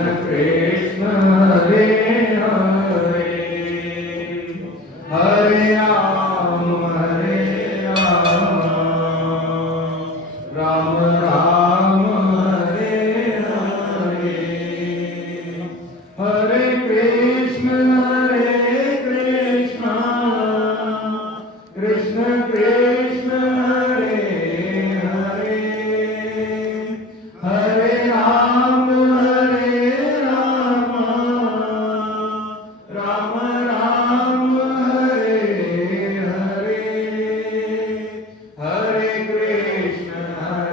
कृष्ण हरे हरे हरे राम राम राम हरे हरे हरे कृष्ण कृष्ण कृष्ण हरे हरे हरे राम राम राम हरे हरे हरे कृष्ण कृष्ण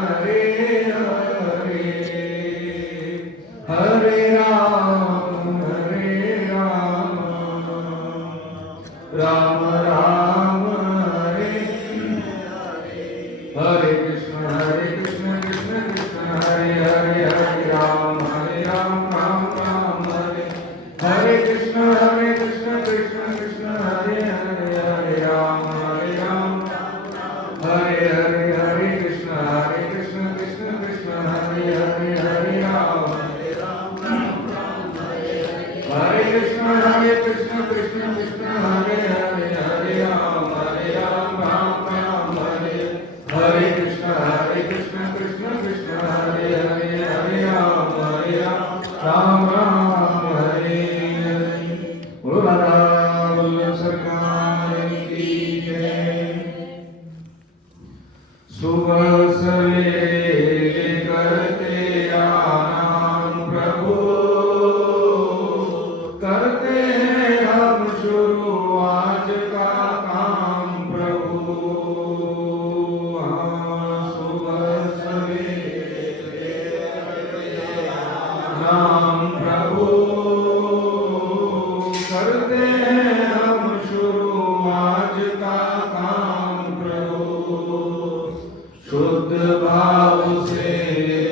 कृष्ण हरे हरे हरे राम राम राम हरे हरे कृष्ण कृष्ण कृष्ण हरे हरे हरे राम राम राम हरे हरे कृष्ण कृष्ण कृष्ण हरे हरे हरे राम हरे हरे हरे कृष्ण कृष्ण कृष्ण हरे हरे हरे राम हरे कृष्ण कृष्ण कृष्ण हरे हरे हरे राम राम हरे हरे कृष्ण कृष्ण कृष्ण हरे हरे हरे राम राम हरे बोलो राधा वल्लभ सरकार की जय। सुबह सवेरे करते आराम प्रभु करते हैं हम शुरू आज का काम प्रभु। सुबह सवेरे नाम प्रभु करते हैं हम शुरू आज का काम प्रभु। शुद्ध भाव से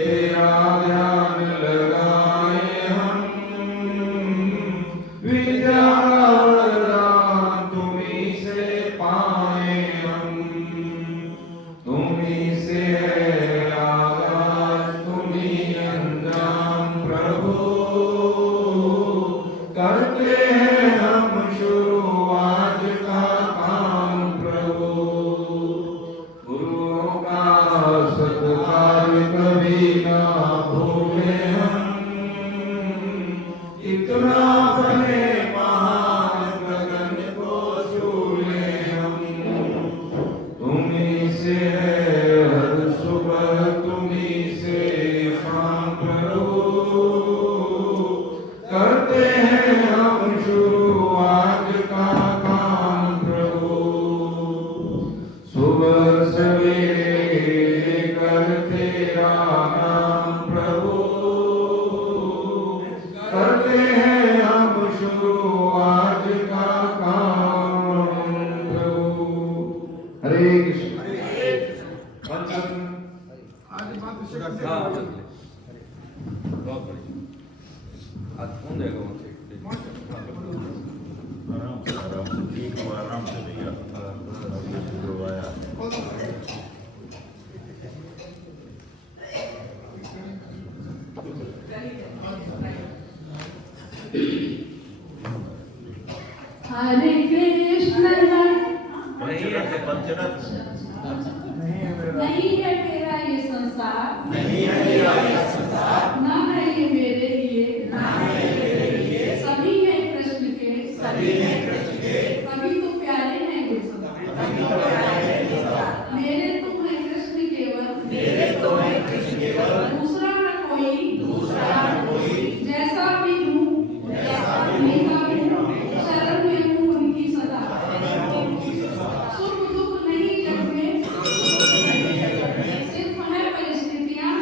तेरा ध्यान लगाए हम विद्या वरदान तुम्हीं से पाए हम। तुम्हीं से है आगाज तुम्हीं अंजाम प्रभु करते हैं हम शुरू आज का काम प्रभु। गुरुओं का सत्कार कभी ना भूले हम इतना बने महान गगन को छूले हम। तुम्हीं से है हर सुबह तुम्हीं से शाम प्रभु करते हैं हम शुरू आज का काम प्रभु। सुबह सवेरे करते राम प्रभु करते हैं हम शुरू आज का काम प्रभु। हरे कृष्ण। आज कौन देगा मुझे? आराम से भैया जो आया हरे कृष्ण नहीं है नहीं है मेरा ये संसार नहीं है मेरा ये संसार ना है ये मेरे लिए सभी हैं कृष्ण के सभी तो प्यारे हैं ये सदा मेरे तो हैं कृष्ण केवल दूसरा न कोई जैसा भी हूँ मेरा भी शरण में हूँ उनकी सदा सुख दुख नहीं जग में सिर्फ है परिस्थितियाँ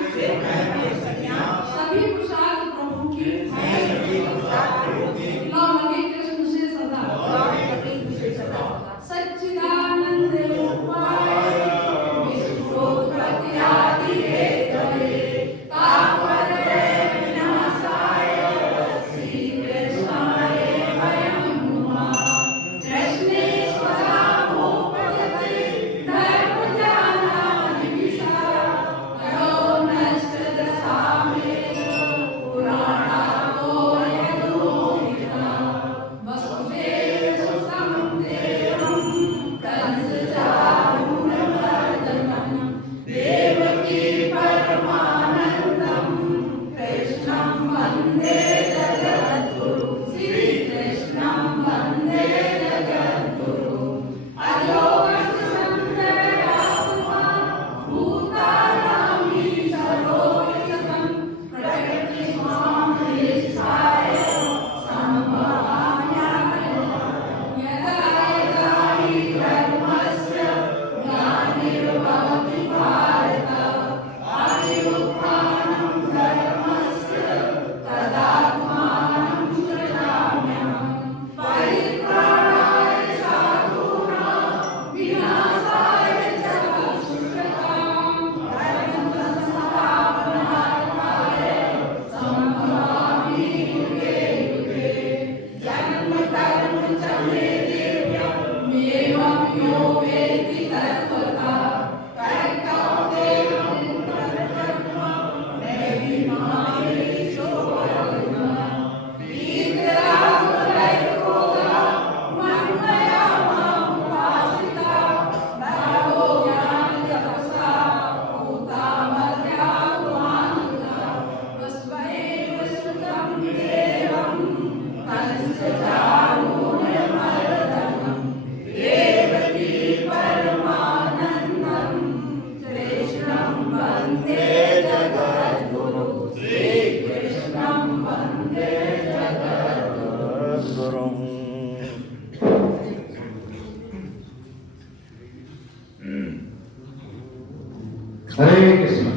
हरे कृष्ण।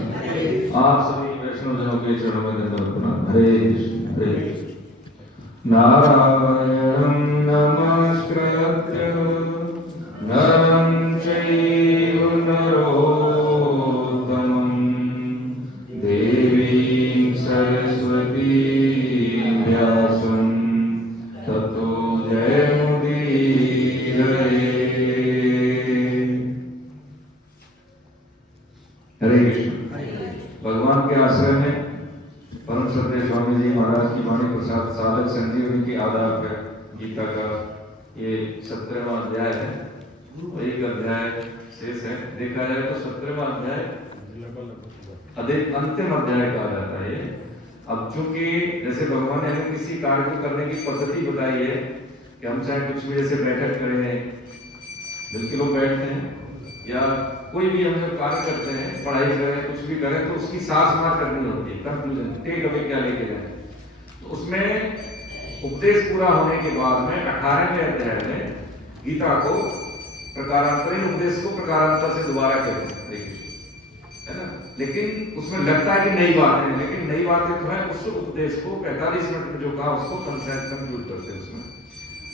आप सभी वैष्णवजनों के चरणों में दंडवत प्रणाम। हरे कृष्ण हरे कृष्ण। नारायणं नमस्कृत्य नरं चैव नरोत्तमं देवीं सरस्वतीं व्यासं ततो जयमुदीरये। हरे कृष्ण। भगवान के आश्रय में परम श्रद्धेय स्वामी जी महाराज की वाणी प्रसाद साधक संजीवनी की आधार पर गीता का ये 17वां अध्याय है और एक अध्याय शेष है। देखा जाए तो 17वां अध्याय अंतिम अध्याय कहा जाता है। अब चूंकि जैसे भगवान ने हमें किसी कार्य को करने की पद्धति बताई है कि हम चाहे कुछ भी जैसे बैठक करें, बिल्कुल लोग बैठते हैं या कोई भी हम जब कार्य करते हैं, पढ़ाई करें, कुछ भी करें तो उसकी सास मार करनी होती है, कंक्लूजन टेक अवे क्या लेके जाए। तो उसमें उपदेश पूरा होने के बाद में 18वें अध्याय में गीता को प्रकारांतरीय उपदेश को प्रकारांतर से दोबारा कहते हैं, है ना। लेकिन उसमें लगता है कि नई बात है, लेकिन नई बातें तो है। उस उपदेश को 45 मिनट में जो कहा उसको कंसाइज कंक्लूड करते हैं। उसमें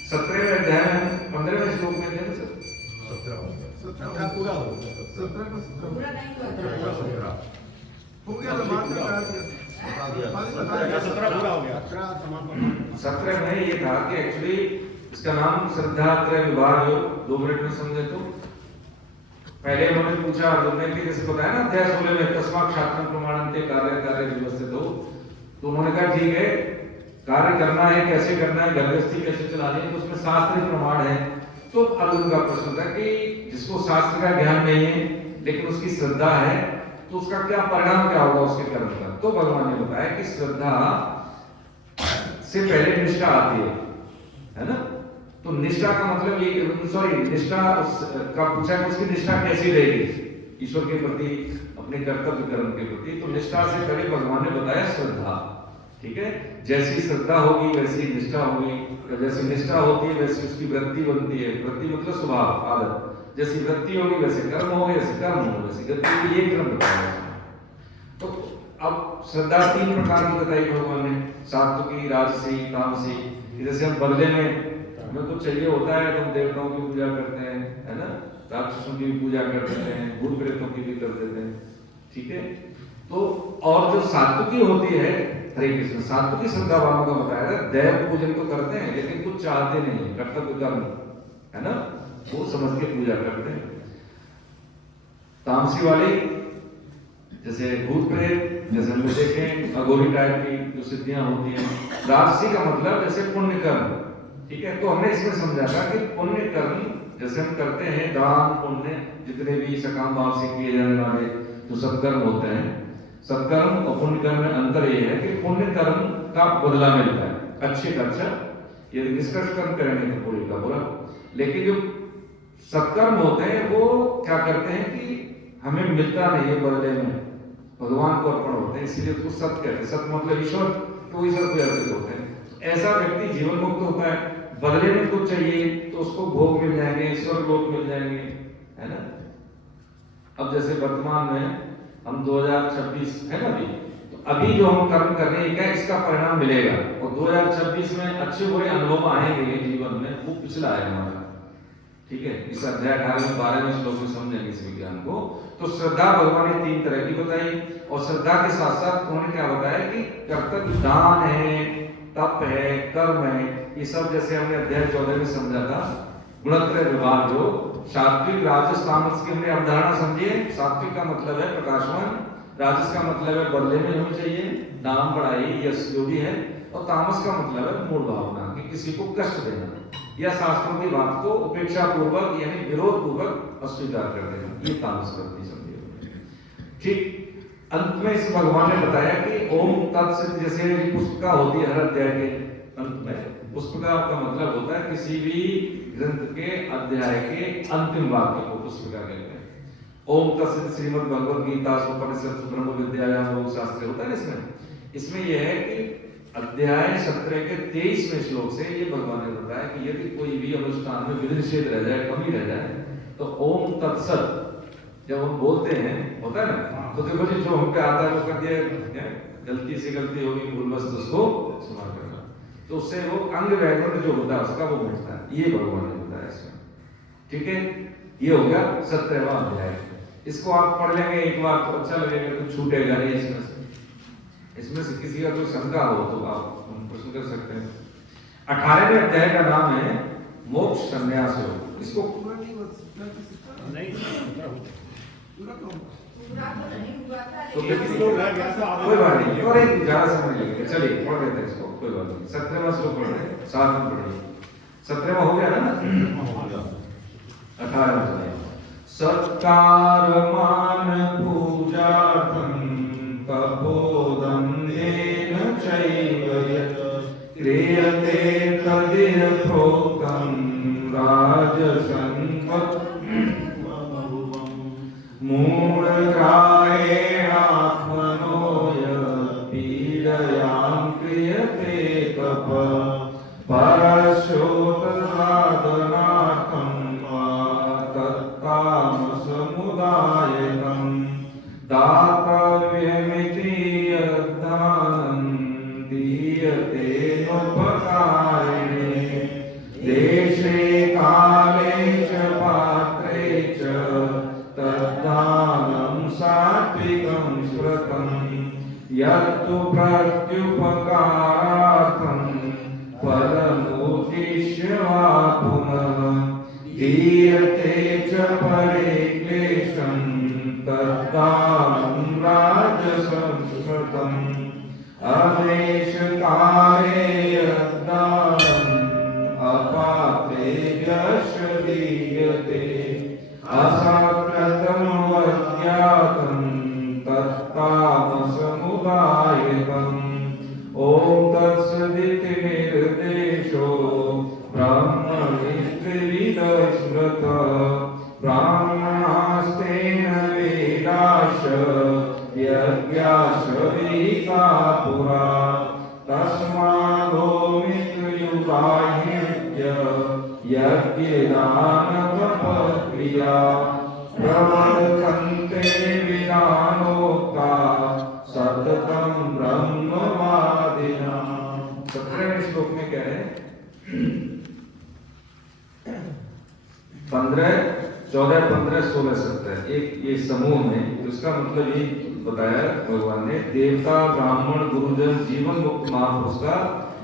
17वें अध्याय में 15वें श्लोक में थे ना सर, 17 पूरा हो गया, 17 का 17 पूरा नहीं हुआ। हो गया तो बात में कहा दिया, 17 पूरा हो गया, 17 में ये था कि एक्चुअली इसका नाम श्रद्धा त्रय विभाग योग। 2 मिनट में समझे तो पहले उन्होंने पूछा अर्जुन ने कि जैसे बताया ना अध्याय 16 में तस्मात् शास्त्रं प्रमाणन्ते कार्य कार्य व्यवस्थित हो। तो उन्होंने कहा ठीक है, कार्य करना है, कैसे करना है, गृहस्थी कैसे चलानी है, तो उसमें शास्त्रीय प्रमाण है। तो अर्जुन का प्रश्न था कि जिसको शास्त्र का ज्ञान नहीं है लेकिन उसकी श्रद्धा है तो उसका क्या परिणाम क्या होगा उसके कर्म का। तो भगवान ने बताया कि श्रद्धा से पहले निष्ठा आती है ना। तो निष्ठा का मतलब ये, सॉरी निष्ठा का पूछा कि उसकी निष्ठा कैसी रहेगी ईश्वर के प्रति, अपने कर्तव्य कर्म के प्रति। तो निष्ठा से पहले भगवान ने बताया श्रद्धा, ठीक है। जैसी श्रद्धा होगी वैसी निष्ठा होगी, जैसी निष्ठा होती है वैसी उसकी वृत्ति बनती है। वृत्ति मतलब स्वभाव, आदत। जैसी वृत्ति होगी वैसे कर्म होंगे, वैसे कर्म होंगे, वैसी गति। ये क्रम बताया। तो अब श्रद्धा 3 प्रकार की बताई भगवान ने, सात्विकी, राजसी, तामसी। जैसे हम बदले में हमें कुछ चाहिए होता है तो हम देवताओं की पूजा करते हैं, है ना, राक्षसों की भी पूजा कर देते हैं, भूत प्रेतों की भी कर देते हैं, ठीक है। तो और जो सात्विकी होती है, हरे कृष्ण, सात्विकी श्रद्धा वालों का बताया था, देव पूजन तो करते हैं लेकिन कुछ चाहते नहीं, कर्तव्य कर्म, है ना, वो समझ के पूजा करते हैं। तामसी वाले जैसे भूत प्रेत, जैसे हम देखें अघोरी टाइप की जो सिद्धियां होती हैं। राजसी का मतलब जैसे पुण्य कर्म, ठीक है। तो हमने इसमें समझा था कि पुण्य कर्म जैसे हम करते हैं, दान पुण्य जितने भी सकाम भाव से किए जाने वाले जो सत्कर्म होते हैं, सत्कर्म और पुण्य कर्म में अंतर ये है कि पुण्य कर्म का बदला मिलता है, अच्छे का अच्छा, यदि निष्कर्ष कर्म करेंगे तो बुरे का बुरा। लेकिन जो सत्कर्म होते हैं वो क्या करते हैं कि हमें मिलता नहीं है, बदले में भगवान को अर्पण होते हैं, इसलिए उसको सत कहते हैं। सत मतलब ईश्वर, तो ईश्वर को अर्पित होते हैं। ऐसा व्यक्ति जीवन मुक्त होता है। बदले में कुछ चाहिए तो उसको भोग मिल जाएंगे, स्वर्ग लोक मिल जाएंगे, है ना। अब जैसे वर्तमान में हम 2026 है ना अभी, तो अभी जो हम कर्म कर रहे हैं क्या इसका परिणाम मिलेगा, और 2026 में अच्छे बुरे अनुभव आएंगे जीवन में, वो पिछला है हमारा, ठीक है। इस अध्याय 12वें श्लोक में समझेंगे इस विज्ञान को। तो श्रद्धा भगवान ने 3 तरह की बताई, और श्रद्धा के साथ साथ उन्होंने क्या बताया कि कर्तव्य दान है, तप है, कर्म है, ये सब जैसे हमने अध्याय 14 में समझा था। गुणत्रय विभाग जो सात्विक, राजस, तामस की हमने अवधारणा समझी है। सात्विक का मतलब है प्रकाशवान, राजस का मतलब है बदले में हमें चाहिए, नाम बढ़ाई, यश जो भी है, और तामस का मतलब है मूल भावना कि किसी को कष्ट देना या शास्त्रों की बात को उपेक्षा पूर्वक यानी विरोध पूर्वक अस्वीकार कर देना, ये तामस वृत्ति समझिए, ठीक। अंत में इस भगवान ने बताया कि ओम तत्सत, जैसे पुष्पिका होती है हर अध्याय के अंत में, पुष्पिका का मतलब होता है किसी भी ग्रंथ के अध्याय के अंतिम वाक्य को पुष्पिका कहते हैं। ओम तत्सत श्रीमद् भगवद गीता उपनिषद ब्रह्म विद्यायाम योग शास्त्र होता है इसमें यह है कि अध्याय 17 के 23वें श्लोक से ये भगवान ने बताया कि यदि कोई भी अनुष्ठान में विधि निषेध रह जाए, कमी रह जाए, तो ओम तत्सत जब हम बोलते हैं होता है ना, तो देखो जी जो हम पे आता है वो कर दिया, गलती से गलती होगी भूलवश उसको क्षमा करना, तो उससे वो अंग वैगुण जो होता है उसका वो मिटता है। ये भगवान ने बताया इसमें। ठीक है, ये हो गया 17वां अध्याय। इसको आप पढ़ लेंगे एक बार तो अच्छा लगेगा, कुछ छूटेगा नहीं इसमें से। इसमें से किसी का कोई शंका हो तो आप प्रश्न कर सकते हैं। 18वें अध्याय का नाम है मोक्ष संन्यास योग। इसको पूरा नहीं हो सकता, नहीं पूरा तो होगा। पूरा तो नहीं हुआ था तो लेकिन किसी को कोई बात नहीं, और एक ज्यादा समय लगेगा, चलिए पढ़ लेते हैं इसको, कोई बात नहीं। 17वां श्लोक पढ़ रहे हैं, साथ में पढ़िए। 17वां हो गया ना, 18वां सुनिए। सत्कारमान पूजार्थं कपोदं येन चैव यत् क्रियते तदिप्रोक्तं राजसं मूढग्राहेणात्मनो यत्पीडयां क्रियते तप परशोतसाधनार्थं वा तत्कामसमुदायकं दातव्यमिति यद्दानं दीयते नोपकारिणे देशे काले च पात्रे च तद्दानं सात्विकं स्मृतं यत्तु प्रत्युपकारार्थं फलमुद्दिश्य वा पुनः दीयते च परे क्लेशं तद्दानं राजसंस्मृतम् अदेशकाले यद्दानम् अपात्रेभ्यश्च दीयते असकृतमवज्ञातं तत्तामसमुदायकम् ॐ तत्सदिति निर्देशो ब्रह्मणि ब्राह्मणास्तेन वेदाश्च यज्ञाश्च विहिता पुरा तस्मादोमितयुगाह्यज्ञ यज्ञदानतपक्रिया प्रवर्तन्ते विधानोक्ता सततं ब्रह्मवादिनां। 17वें श्लोक में कह रहे हैं 15, 14, 15, 16, 17 एक ये समूह में, उसका मतलब ये बताया भगवान ने, देवता ब्राह्मण गुरुजन जीवन मुक्त महापुरुष का,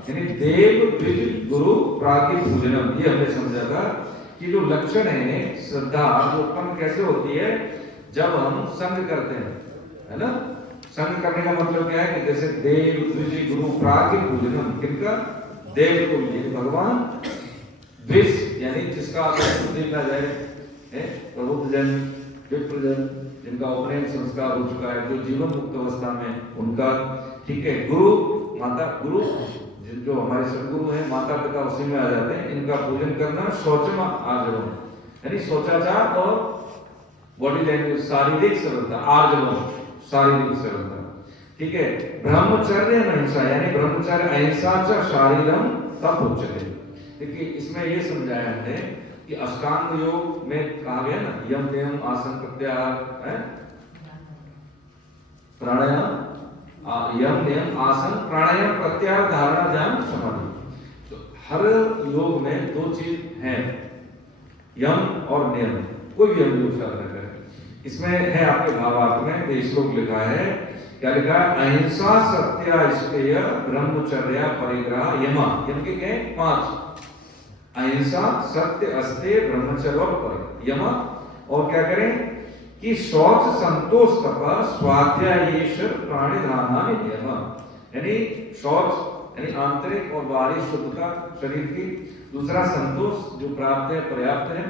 यानी देव द्विज गुरु प्राकृत पूजनम। ये हमने समझा था कि जो लक्षण है श्रद्धा जो उत्पन्न कैसे होती है जब हम संग करते हैं, है ना। संग करने का मतलब क्या है कि जैसे देव द्विज गुरु प्राकृत पूजनम, किनका, देव को भगवान, द्विज यानी जिसका देखा जाए प्रबुद्ध जन, विप्रजन, जिनका उपनयन संस्कार हो चुका है, जो जीवन मुक्त अवस्था में उनका, ठीक है। गुरु माता, गुरु जो हमारे सदगुरु हैं, माता पिता उसी में आ जाते हैं। इनका पूजन करना शौचमा आचरण, यानी शौचाचार और बॉडी लैंग्वेज, शारीरिक सरलता, आचरण शारीरिक सरलता, ठीक है। ब्रह्मचर्य अहिंसा, यानी ब्रह्मचर्य अहिंसा च शारीरम तप उच्चते। देखिए इसमें ये समझाया हमने कि अष्टांग योग में कहा गया ना, यम नियम आसन प्रत्याहार है, प्राणायाम, यम नियम आसन प्राणायाम प्रत्याहार धारणा ध्यान समाधि। तो हर योग में दो चीज है, यम और नियम। कोई भी हम योग साधना करें, इसमें है आपके भावार्थ में श्लोक लिखा है, क्या लिखा है, अहिंसा सत्यास्तेय ब्रह्मचर्या परिग्रह यमा। यम के क्या 5, अहिंसा सत्य अस्तेय ब्रह्मचर्य और परिग्रह यमा। और क्या करें कि शौच संतोष तप स्वाध्यायेश प्राणिधानानि नियम, यानी शौच यानी आंतरिक और बाहरी शुद्धता शरीर की, दूसरा संतोष जो प्राप्त है पर्याप्त है,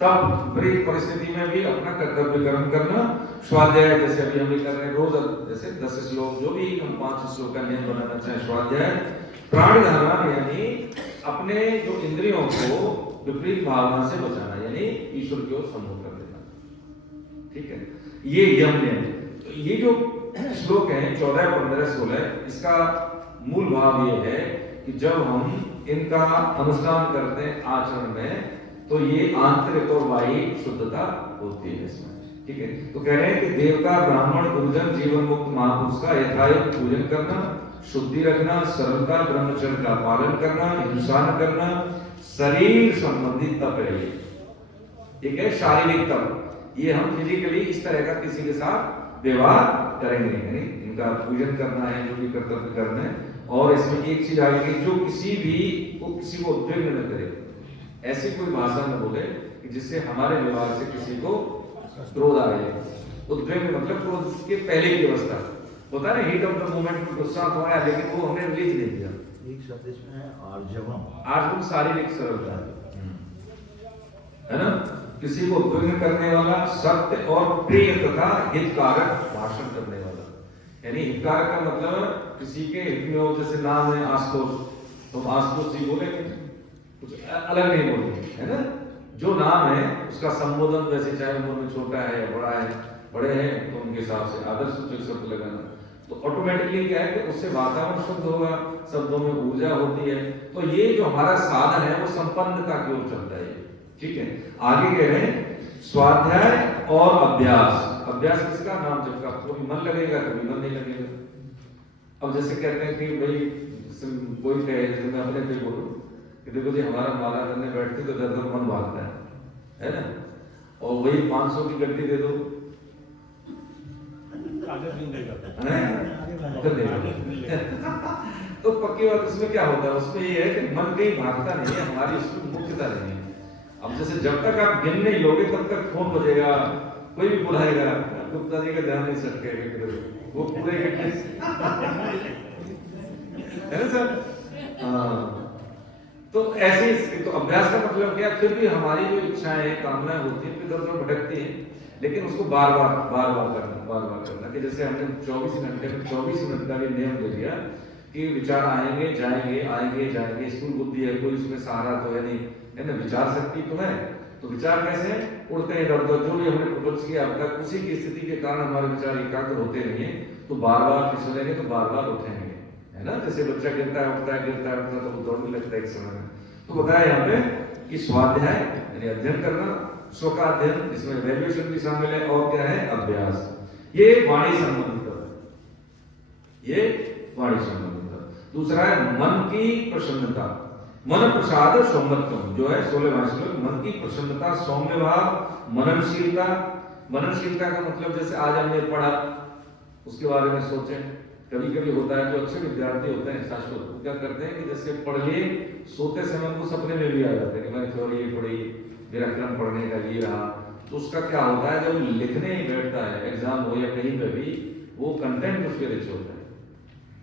तब विपरीत परिस्थिति में भी अपना कर्तव्य कर्म करना, स्वाध्याय जैसे अभी हम कर रहे हैं रोज, जैसे 10 श्लोक जो भी हम 5 श्लोक का नियम बनाना चाहे स्वाध्याय, प्राणिधान यानी अपने जो इंद्रियों को विपरीत भावना से बचाना, यानी ईश्वर की ओर सम्मुख कर देना, ठीक है। ये यम नियम। तो ये जो श्लोक है 14, 15, 16, इसका मूल भाव ये है कि जब हम इनका अनुष्ठान करते हैं आचरण में, तो ये आंतरिक और बाह्य शुद्धता होती है इसमें। ठीक है। तो कह रहे हैं कि देवता, ब्राह्मण, गुरुजन, जीवन मुक्त महापुरुष का यथायुक्त पूजन करना, शुद्धि रखना, सरलता, ब्रह्मचर्य का पालन करना, हिंसा न करना, शरीर संबंधी तप है ये, ठीक है, शारीरिक तप। ये हम फिजिकली इस तरह का किसी के साथ व्यवहार करेंगे, यानी इनका पूजन करना है, जो भी कर्तव्य करना है। और इसमें एक चीज आएगी, जो किसी को उद्वेग न करे, ऐसी कोई भाषा न बोले कि जिससे हमारे व्यवहार से किसी को क्रोध आ गया। उद्वेग मतलब क्रोध के पहले की अवस्था होता है ना, हीट ऑफ द मोमेंट में गुस्सा तो आया, लेकिन वो हमने रिलीज नहीं किया। एक शब्द इसमें है आर्जवम। आर्जवम शारीरिक सरलता है ना, किसी को उद्वेग करने वाला, सत्य और प्रिय तथा हितकारक भाषण करने वाला। यानी हितकारक का मतलब किसी के हित में हो, जैसे नाम है आशुतोष, तो आशुतोष जी बोलेंगे, कुछ अलग नहीं बोलेंगे, है ना। जो नाम है उसका संबोधन वैसे, चाहे उम्र में छोटा है या बड़ा है, बड़े हैं तो उनके हिसाब से आदर्श सूचक शब्द लगाना, तो ऑटोमेटिकली क्या है कि उससे वातावरण शुद्ध होगा, शब्दों में ऊर्जा होती है। तो ये जो हमारा साधन है वो संपन्नता की ओर चलता है, ठीक है। आगे कह रहे हैं स्वाध्याय और अभ्यास। अभ्यास किसका, नाम जब का, कभी मन लगेगा कभी मन नहीं लगेगा। अब जैसे कहते हैं कि भाई कोई कहे, जैसे मैं अपने पे बोलूं कि देखो जी हमारा माला करने बैठते तो दर मन भागता है ना, और वही 500 की गड्डी दे दो, तो पक्की बात उसमें क्या होता है, उसमें ये है कि मन कहीं भागता नहीं है, हमारी उसमें मुख्यता नहीं है। अब जैसे जब तक आप गिन नहीं लोगे तब तक फोन बजेगा, कोई भी बुलाएगा, गुप्ता जी का ध्यान नहीं सकेगा, वो पूरे है ना सर। हाँ, तो ऐसे, तो अभ्यास का मतलब क्या, फिर भी हमारी जो इच्छाएं कामनाएं होती हैं इधर उधर भटकती हैं, लेकिन उसको बार बार करना कि जैसे हमने 24 घंटे में 24 मिनट का भी नियम ले लिया कि विचार आएंगे जाएंगे आएंगे जाएंगे, स्थूल बुद्धि है, कोई उसमें सहारा तो है नहीं, है ना, विचार शक्ति तो है। तो विचार कैसे हैं, उड़ते हैं इधर उधर, जो भी हमने प्रपंच किया अब तक उसी की स्थिति के कारण हमारे विचार एकाग्र होते नहीं है, तो बार बार फिसलेंगे तो बार बार उठेंगे, है ना। जैसे बच्चा गिरता है उठता है, गिरता है उठता है, तो वो दौड़ने लगता है एक समय में। तो बताया यहाँ पे कि स्वाध्याय यानी अध्ययन करना, स्व का अध्ययन, इसमें वैल्यूएशन भी शामिल है, और क्या है अभ्यास। ये वाणी संबंधित है, ये वाणी संबंधित है। दूसरा है मन की प्रसन्नता, मन प्रसाद सौम्यत्वम, जो है 16वां श्लोक, मन की प्रसन्नता, सौम्य भाव, मननशीलता। मननशीलता का मतलब जैसे आज हमने पढ़ा उसके बारे में सोचें। कभी कभी होता है जो अच्छे विद्यार्थी होते हैं शाश्वत, वो क्या करते हैं कि जैसे पढ़ लिए सोते समय उनको सपने में भी आ जाते हैं कि मैंने थोड़ी ये पढ़ी, मेरा क्रम पढ़ने का ये रहा। तो उसका क्या होता है, जब लिखने ही बैठता है एग्जाम हो या कहीं पे भी, वो कंटेंट उसके रिच होता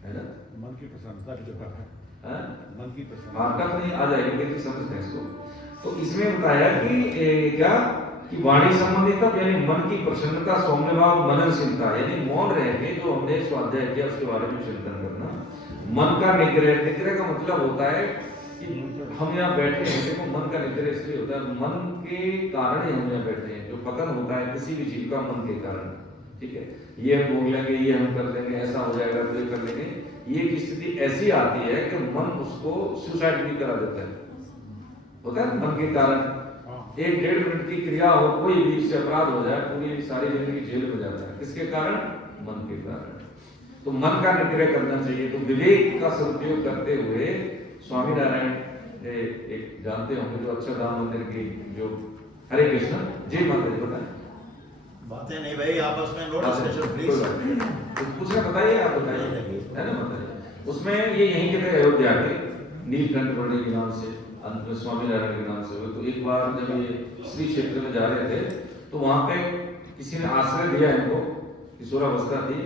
है ना। मन की प्रसन्नता की जगह है, मन की प्रसन्नता नाटक नहीं आ जाएगी, लेकिन समझते हैं इसको। तो इसमें बताया कि क्या कि वाणी संबंधित यानी मन की प्रसन्नता, सौम्य भाव, मननशीलता, यानी मौन रह के जो हमने स्वाध्याय किया उसके बारे में चिंतन करना। मन का निग्रह, निग्रह का मतलब होता है कि हम यहाँ बैठे हैं, देखो मन का निग्रह इसलिए होता है, मन के कारण ही हम यहाँ बैठे हैं। जो पतन होता है किसी भी जीव का मन के कारण, ठीक है, ये हम भोग लेंगे, ये हम कर लेंगे, ऐसा हो जाएगा तो ये कर लेंगे, ये की स्थिति ऐसी आती है कि मन उसको सुसाइड भी करा देता है, होता है मन के कारण। 1-1.5 मिनट की क्रिया हो, कोई भी से अपराध हो जाए, पूरी सारी जिंदगी जेल में जाता है, किसके कारण, मन के कारण। तो मन का निग्रह करना चाहिए। तो विवेक का सदुपयोग करते हुए स्वामी नारायण एक जानते होंगे जो अच्छा धाम मंदिर की जो हरे कृष्ण जय माता दी, बताएं बातें नहीं भाई आपस में, नोट स्पेशल प्लीज कुछ ना बताइए, आप बताइए, है ना, बताइए। उसमें ये यहीं के थे अयोध्या के नीलकंठ वर्णी के नाम से, अंत में स्वामी नारायण के नाम से हुए। तो एक बार जब ये श्री क्षेत्र में जा रहे थे तो वहां पे किसी ने आश्रय दिया इनको, किशोरावस्था थी,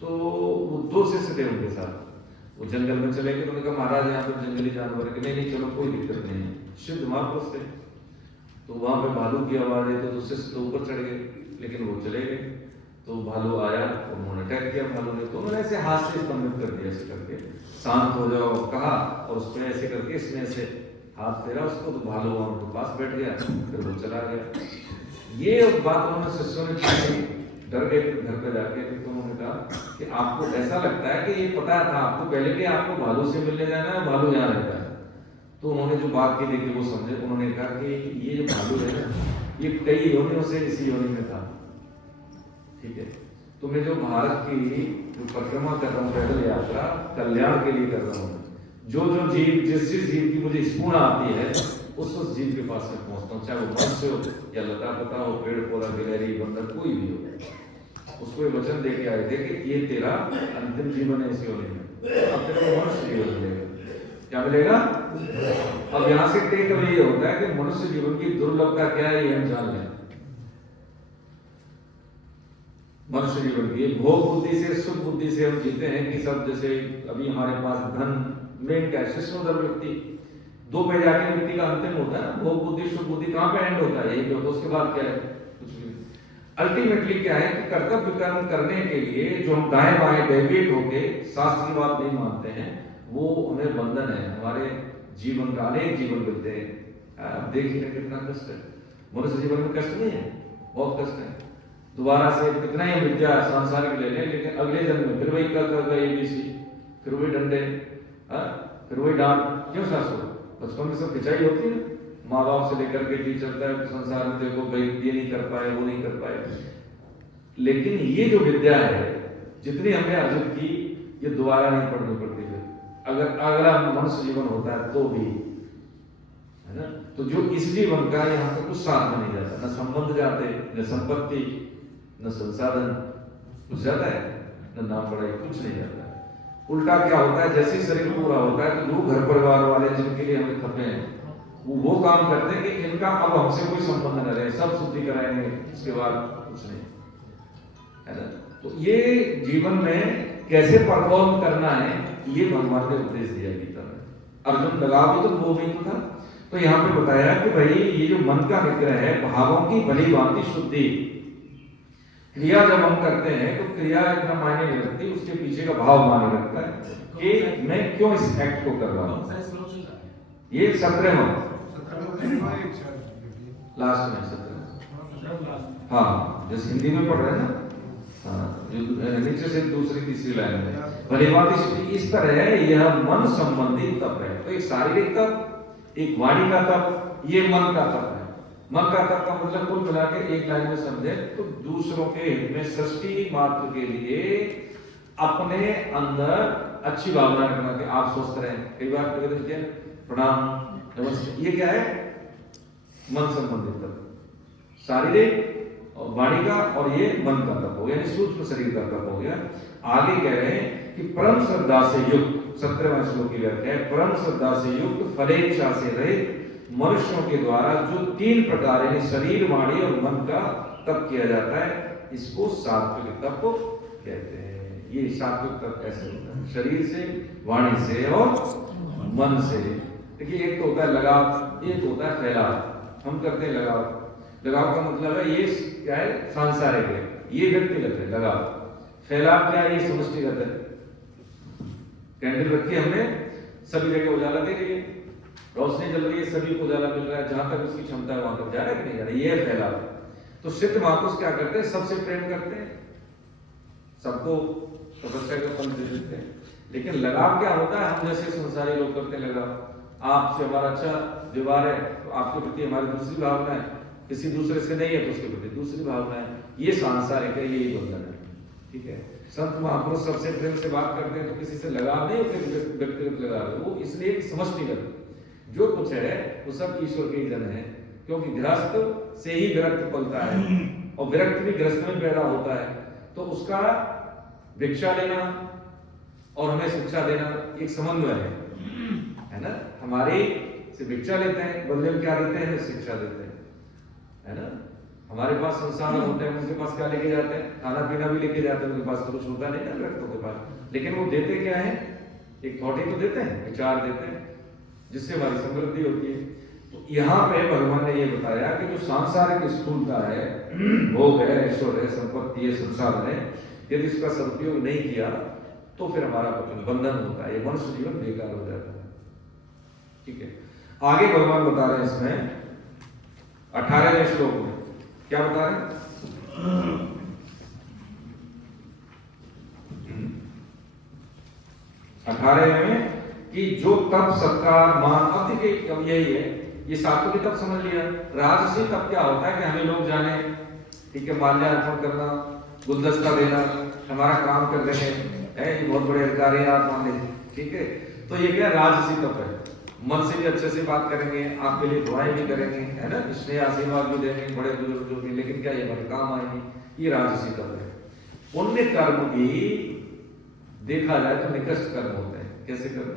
तो वो 2 शिष्य थे उनके साथ, वो जंगल में चले गए। उन्होंने कहा महाराज यहाँ पर जंगली जानवर है, नहीं चलो कोई दिक्कत नहीं है, शुद्ध महापुरुष थे। तो वहां पे भालू की आवाज आई तो शिष्य तो ऊपर चढ़ गए, लेकिन वो चले गए। तो भालू आया, उन्होंने अटैक किया भालू ने, तो उन्होंने ऐसे हाथ से स्पंदित कर दिया, ऐसे करके शांत हो जाओ कहा, और उसमें ऐसे करके इसमें ऐसे हाथ फेरा उसको, तो भालू वहां के पास बैठ गया, फिर वो चला गया। ये बात उन्होंने शिष्यों ने पूछी, डर गए घर पे जाके। तो उन्होंने कहा कि आपको ऐसा लगता है कि ये पता था आपको पहले कि आपको भालू से मिलने जाना है, भालू यहाँ रहता है। तो उन्होंने जो बात की देखी वो समझे, उन्होंने कहा कि ये जो भालू है ना, ये कई योनियों से इसी योनि में था, ठीक है। तो मैं जो भारत की जो परिक्रमा कर रहा हूँ, पैदल यात्रा कल्याण के लिए कर रहा हूँ। जो जो जीव, जिस जीव की मुझे स्पूर्ण आती है, उस जीव के पास में पहुंचता हूँ, चाहे वो मनुष्य हो या लता पता हो, पेड़ पौधा, गिलहरी, बंदर, कोई भी हो। उसको ये वचन दे के आए थे कि ये तेरा अंतिम जीवन है इस योनि में, अब तेरे को मनुष्य जीवन मिलेगा। क्या मिलेगा? अब यहाँ से टेक अवे ये होता है कि मनुष्य जीवन की दुर्लभता क्या है, ये हम जान लें। मनुष्य जीवन की भोग बुद्धि से, सुख बुद्धि से हम जीते हैं कि सब, जैसे अभी हमारे पास धन, मेन क्या है, शिष्योदर व्यक्ति, दो पैदा के व्यक्ति का अंतिम होता है। भोग बुद्धि, सुख बुद्धि कहाँ पे एंड होता है? यही होता है। उसके बाद क्या है? कुछ भी। अल्टीमेटली क्या है कि कर्तव्य कर्म करने के लिए जो हम दाएं बाएं डेविएट होके शास्त्र की बात नहीं मानते हैं, वो हमें बंधन है। हमारे जीवन का अनेक जीवन मिलते हैं। देखिए कितना कष्ट है। मनुष्य जीवन में कष्ट नहीं है, बहुत कष्ट है। दोबारा से कितना ही विद्या सांसारिक ले लें, लेकिन अगले जन्म में फिर वही कर ABC, फिर वही डंडे, फिर वही डांट। क्यों शास्त्र? बचपन में सब खिंचाई होती है, माँ बाप से लेकर के टीचर तक, संसार में देखो भाई ये नहीं कर पाए, वो नहीं कर पाए। लेकिन ये जो विद्या है, जितनी हमने अर्जित की, ये दोबारा नहीं पढ़नी पड़ती। फिर अगर अगला मनुष्य जीवन होता है तो भी, है ना। तो जो इस जीवन का यहाँ पे कुछ साथ में नहीं जाता, न संबंध जाते, न संपत्ति, न संसाधन कुछ जाता है, न नाम पढ़ाई, कुछ नहीं जाता है। उल्टा क्या होता है, जैसे शरीर पूरा होता है तो जो घर परिवार वाले जिनके लिए हमें खपे हैं, वो काम करते हैं कि इनका अब हमसे कोई संबंध न रहे, सब शुद्धि कराएंगे, उसके बाद कुछ नहीं, है ना। तो ये जीवन में कैसे परफॉर्म करना है, ये भगवान ने उपदेश दिया गीता में। अर्जुन लगा भी तो वो भी तो था। तो यहाँ पे बताया कि भाई ये जो मन का निग्रह है, भावों की भली भांति शुद्धि, क्रिया जब हम करते हैं तो क्रिया इतना मायने नहीं रखती, उसके पीछे का भाव मायने रखता है कि मैं क्यों इस एक्ट को कर रहा हूँ। ये 17वां लास्ट में 17, हाँ जैसे हिंदी में पढ़ रहे हैं ना, हाँ, जो नीचे से दूसरी तीसरी लाइन में भली भांति इस तरह है। यह मन संबंधी तप है। तो एक शारीरिक तप, एक वाणी का तप, ये मन का तप है। मन का तप का मतलब कुल मिला के एक लाइन में समझे तो दूसरों के हित में, सृष्टि मात्र के लिए अपने अंदर अच्छी भावना रखना कि आप स्वस्थ रहें। कई बार कहते हैं प्रणाम, नमस्ते, ये क्या है? मन संबंधित तप, शारीरिक और वाणी का, और ये मन का तप हो गया, यानी सूक्ष्म शरीर का तप हो गया। आगे कह रहे हैं कि परम श्रद्धा से युक्त, 17वां श्लोक की व्याख्या है, परम श्रद्धा से युक्त, फलेच्छा से रहित मनुष्यों के द्वारा जो 3 प्रकार यानी शरीर, वाणी और मन का तप किया जाता है, इसको सात्विक तप कहते हैं। ये सात्विक तप ऐसे होता है, शरीर से, वाणी से और मन से। देखिए एक तो होता है लगाव, एक होता है फैलाव। हम करते हैं लगाव। लगाव का मतलब है ये क्या है? सांसारिक है, ये व्यक्तिगत है लगाव। फैलाव क्या है? ये समष्टिगत है। कैंडल रखी हमने, सभी जगह उजाला दे रही है, रोशनी जल रही है, सभी को उजाला मिल रहा है, जहां तक उसकी क्षमता है वहां तक जा रहा है कि नहीं जा रहा है, ये फैलाव। तो सिद्ध महापुरुष क्या करते हैं? सबसे प्रेम करते हैं, सबको तपस्या का फल दे देते हैं। लेकिन लगाव क्या होता है? हम जैसे संसारी लोग करते हैं लगाव, आपसे हमारा अच्छा व्यवहार है तो आपके प्रति हमारी दूसरी भावना है, किसी दूसरे से नहीं है तो उसके प्रति दूसरी भावना है, ये सांसारिक है, यही बंधन है। ठीक है। संत महापुरुष सबसे प्रेम से बात करते हैं तो किसी से लगाव नहीं होते, व्यक्तिगत लगाव है, वो इसलिए समष्टिगत जो कुछ है वो सब ईश्वर के ही जन है। क्योंकि गृहस्थ से ही विरक्त पलता है और विरक्त भी गृहस्थ में पैदा होता है, तो उसका भिक्षा लेना और हमें शिक्षा देना एक समन्वय है ना। हमारी से भिक्षा लेते हैं, बदले में क्या देते हैं? हमें शिक्षा देते हैं, है ना। हमारे पास संसाधन होते हैं, उनके पास क्या लेके जाते हैं? खाना पीना भी लेके जाते हैं, उनके पास तो कुछ होता नहीं ना व्यक्तों के पास, लेकिन वो देते क्या है? एक थॉट ही तो देते हैं, विचार देते हैं, जिससे हमारी समृद्धि होती है। तो यहाँ पे भगवान ने ये बताया कि जो सांसारिक स्थूलता है, भोग है, ऐश्वर्य है, संपत्ति है, संसाधन है, यदि इसका सदुपयोग नहीं किया तो फिर हमारा बंधन होता है, ये मनुष्य जीवन बेकार हो जाता है। ठीक है। आगे भगवान बता रहे हैं इसमें 18वें श्लोक में क्या बता रहे हैं? 18वें में कि जो तप, सत्कार, मान, अब यही है, ये सात्विक तप समझ लिया। राजसी तप क्या होता है कि हमें लोग जाने, ठीक है, माल्यार्पण करना, गुलदस्ता देना, हमारा काम कर रहे हैं, ये बहुत बड़े अधिकारी हैं आप मान लीजिए, ठीक है। तो ये क्या राजसी तप है। मन से भी अच्छे से बात करेंगे, आपके लिए दुआएं भी करेंगे, है ना, स्नेह आशीर्वाद भी देंगे बड़े बुजुर्गों की, लेकिन क्या ये हमारे काम आएंगे, ये राजसी तप है। पुण्य कर्म भी देखा जाए तो निकृष्ट कर्म होते हैं। कैसे कर्म?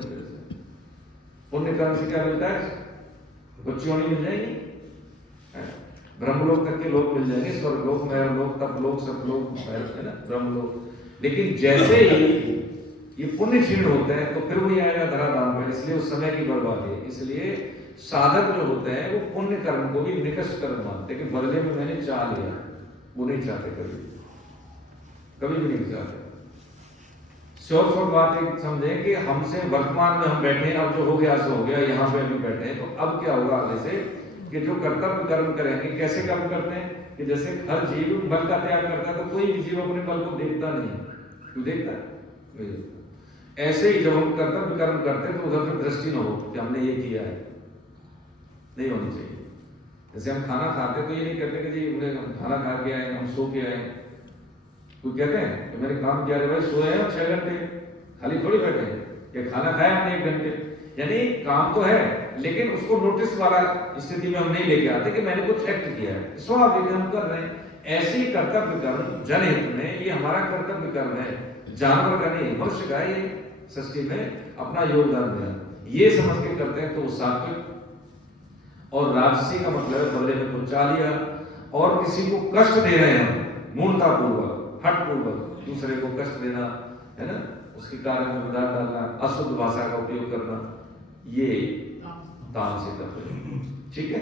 पुण्य कर्म से क्या मिलता है? बच्चियों मिल जाएगी, ब्रह्मलोक तक के लोग मिल जाएंगे, स्वर्ग लोक, महर लोक, तप लोक, सब लोग, है ना, ब्रह्मलोक। लेकिन जैसे ही ये पुण्य क्षीण होते हैं तो फिर वही आएगा धराधाम पर, इसलिए उस समय की बर्बादी है। इसलिए साधक जो होते हैं वो पुण्य कर्म को भी निकृष्ट कर्म मानते हैं कि बदले में मैंने चाह लिया, वो नहीं चाहते, कभी भी नहीं चाहते। श्योर बात एक समझें कि हमसे वर्तमान में हम बैठे हैं, अब जो हो गया सो हो गया, यहाँ पे भी बैठे हैं, तो अब क्या होगा आगे से कि जो कर्तव्य कर्म करेंगे, कैसे कर्म करते हैं कि जैसे हर जीव बल का त्याग करता है, तो कोई भी जीव अपने बल को देखता नहीं, क्यों देखता है? ऐसे ही जब हम कर्तव्य कर्म करते हैं तो उधर से दृष्टि न हो कि हमने ये किया है, नहीं होनी चाहिए। जैसे हम खाना खाते तो ये नहीं कहते कि जी हम खाना खा के आए, हम सो के आए। कोई कहते हैं कि मैंने काम किया, भाई सोए हैं 6 घंटे, खाली थोड़ी बैठे हैं, या खाना खाया हमने 1 घंटे, यानी काम तो है लेकिन उसको नोटिस वाला स्थिति में हम नहीं लेके आते कि मैंने कुछ एक्ट किया है, स्वाभाविक हम कर रहे हैं। ऐसे ही कर्तव्य कर्म जनहित में, ये हमारा कर्तव्य कर्म है, जानवर का नहीं, मनुष्य का ये सृष्टि में अपना योगदान देना, ये समझ के करते हैं तो वो सात्विक। और राजसी का मतलब है बदले में कुछ चाह लिया, और किसी को कष्ट दे रहे हैं मूर्खतापूर्वक, हठपूर्वक दूसरे को कष्ट देना, है ना, उसके कारण में विदार डालना, अशुद्ध भाषा का उपयोग करना, ये तामसिक तप है। ठीक है।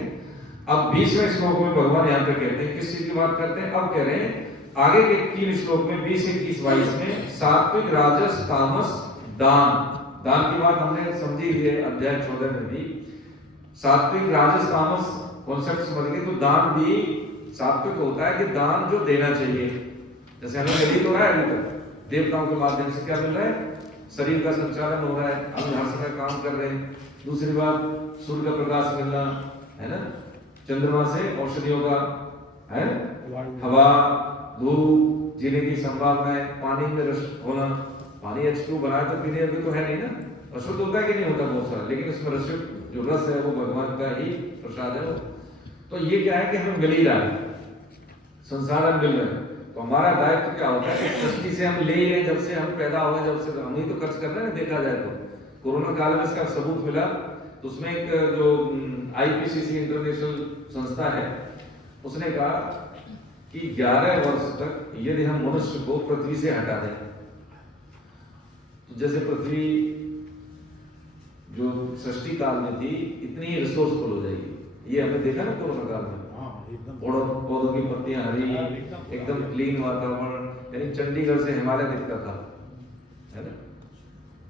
अब 20वें श्लोक में भगवान यहाँ पे कहते हैं किस चीज की बात करते हैं? अब कह रहे हैं आगे के 3 श्लोक में 20, 21, 22 में सात्विक, राजस, तामस, दान। दान की बात हमने समझी है अध्याय 14 में भी। सात्विक, राजस, तामस कॉन्सेप्ट समझ गए तो दान भी सात्विक होता है कि दान जो देना चाहिए। जैसे हमें मिल तो रहा है अभी तक, देवताओं के माध्यम से क्या मिल रहा है? शरीर का संचालन हो रहा है, हम हर समय काम कर रहे हैं। दूसरी बात, सूर्य का प्रकाश मिलना, है ना, चंद्रमा से औषधियों का, है, हवा, धूप, जीने की संभावना, पानी में रस होना। पानी H2 बनाया तो पीने अभी तो है नहीं ना, अशुद्ध होता है कि नहीं होता बहुत सारा, लेकिन इसमें रस जो रस है वो भगवान का ही प्रसाद है। तो ये क्या है कि हमें मिल ही रहा है, संसाधन मिल रहे हैं। तो हमारा दायित्व क्या होता है कि सृष्टि से हम ले ही रहे, जब से हम पैदा हुए, जब से हम ही तो खर्च कर रहे हैं। देखा जाए तो कोरोना काल में इसका सबूत मिला, तो उसमें एक जो IPCC इंटरनेशनल संस्था है, उसने कहा कि 11 वर्ष तक यदि हम मनुष्य को पृथ्वी से हटा दें तो जैसे पृथ्वी जो सृष्टि काल में थी इतनी रिसोर्सफुल हो जाएगी। ये हमने देखा ना कोरोना काल में, पौधों की पत्तियां हरी, एकदम क्लीन वातावरण, यानी चंडीगढ़ से हिमालय दिखता था, है ना,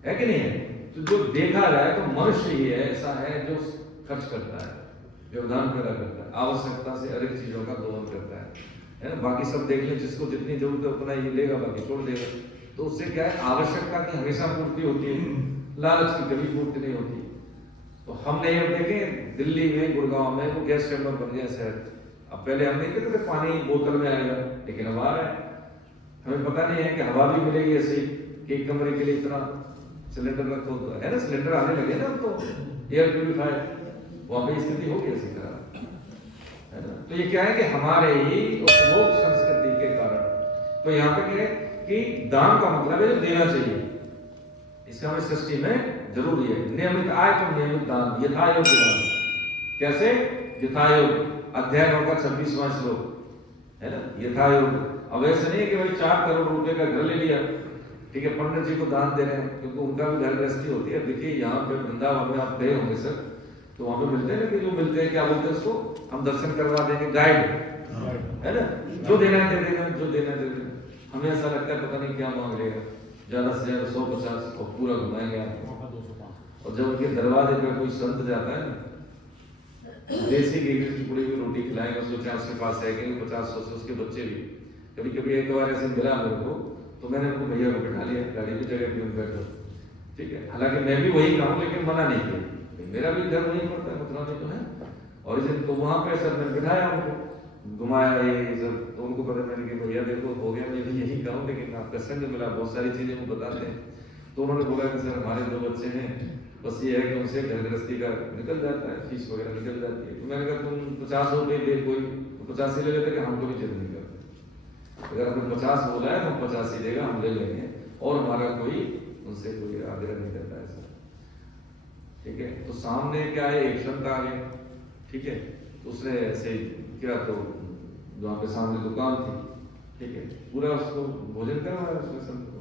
है कि नहीं है? तो जो देखा जाए तो मनुष्य ही ऐसा है जो खर्च करता है, व्यवधान पैदा करता है, आवश्यकता से अधिक चीजों का दोहन करता है ना। बाकी सब देख लें, जिसको जितनी जरूरत है उतना ये लेगा, बाकी छोड़ देगा। तो उससे क्या है, आवश्यकता की हमेशा पूर्ति होती है, लालच की कभी पूर्ति नहीं होती। तो हम नहीं होते कि दिल्ली में, गुड़गांव में वो गैस चैम्बर बन गया शहर। अब पहले हम नहीं कहते थे पानी बोतल में आएगा, लेकिन अब आ रहा है। हमें पता नहीं है कि हवा भी मिलेगी ऐसे ही कि एक कमरे के लिए इतना सिलेंडर रखो, तो है ना, सिलेंडर आने लगे ना, तो एयर प्यूरिफायर, वहां पे स्थिति होगी ऐसी तरह, है ना। तो ये क्या है कि हमारे ही उपभोग संस्कृति के कारण। तो यहाँ पे क्या है कि दान का मतलब है जो देना चाहिए, इसका हमें सृष्टि में जरूरी है। नियमित आय तो नियमित दान, यथायोग दान। कैसे? यथायोग, अध्याय 9 का 26वां श्लोक, है ना, यथायोग। अब ऐसे नहीं है कि भाई 4 करोड़ रुपए का घर ले लिया, ठीक है, पंडित जी को दान दे रहे हैं, क्योंकि उनका भी घर गृहस्थी होती है। देखिए यहाँ पे वृंदावन में आप गए होंगे सर, तो वहां पे मिलते हैं ना कि जो मिलते हैं, क्या बोलते हैं उसको, हम दर्शन करवा देंगे, गाइड, है ना, जो देना है दे देगा, जो देना है दे देगा। हमें ऐसा लगता है पता नहीं क्या मांग लेगा, ज्यादा से ज्यादा 150 और पूरा घुमाएंगे आपको। और जब उनके दरवाजे पे कोई संत जाता है ना, देसी घी की टुकड़ी हुई रोटी खिलाएंगे, सोचा उसके पास है कि 50-100 से उसके बच्चे भी। कभी कभी एक बार ऐसे मिला मेरे को, तो मैंने उनको भैया को बैठा लिया गाड़ी की जगह पे, बैठो, ठीक है। हालांकि मैं भी वही काम, लेकिन मना नहीं किया, मेरा भी घर वहीं पड़ता है, मथुरा में तो है। और इस दिन तो वहां पे सर ने बिठाया उनको, घुमाया ये सब, तो उनको पता मैंने कि भैया देखो हो गया, मैं भी यही कहूँ लेकिन आपका संग मिला, बहुत सारी चीजें वो बताते हैं। तो उन्होंने बोला कि सर हमारे 2 बच्चे हैं, बस ये है कि उनसे घर गृहस्थी का निकल जाता है, फीस वगैरह निकल जाती है। तो मैंने कहा तुम 50 रुपये दे, कोई 50 ही ले लेते कि हमको भी जिद नहीं करते, अगर आपने 50 बोला है तो हम 50 ही देगा, हम ले लेंगे, और हमारा कोई उनसे कोई आग्रह नहीं करता है सर, ठीक है। तो सामने क्या है, एक संत आ गए, ठीक है, उसने ऐसे ही किया, तो वहाँ पे सामने दुकान थी, ठीक है, पूरा उसको भोजन करवाया उसने संत को।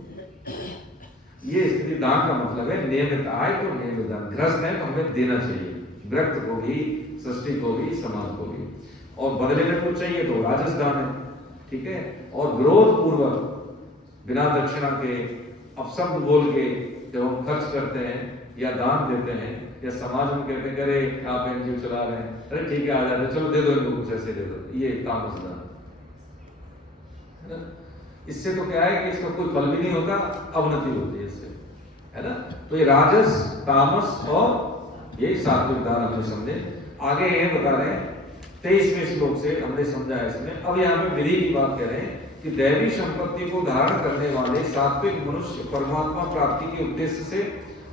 ये स्थिति दान का मतलब है नियमित आय तो नियमित दान, गृहस्थ है तो हमें देना चाहिए, व्यक्त को भी, सृष्टि को भी, समाज को भी, और बदले में कुछ चाहिए तो राजस दान है, ठीक है। और विरोध पूर्वक बिना दक्षिणा के अपशब्द बोल के जब हम खर्च करते हैं या दान देते हैं, या समाज में कहते हैं अरे आप एनजीओ चला रहे हैं, अरे ठीक है आ जाते, चलो दे दो इनको कुछ ऐसे दे दो, ये तामस दान है ना। इससे तो क्या है कि इसका कोई फल भी नहीं होता, अवनति होती है इससे, है ना। तो ये राजस, तामस और ये सात्विक दान हमने समझे। आगे ये बता रहे हैं 23वें श्लोक से हमने समझा है इसमें। अब यहाँ पे विधि की बात कह रहे हैं कि दैवी संपत्ति को धारण करने वाले सात्विक मनुष्य परमात्मा प्राप्ति के उद्देश्य से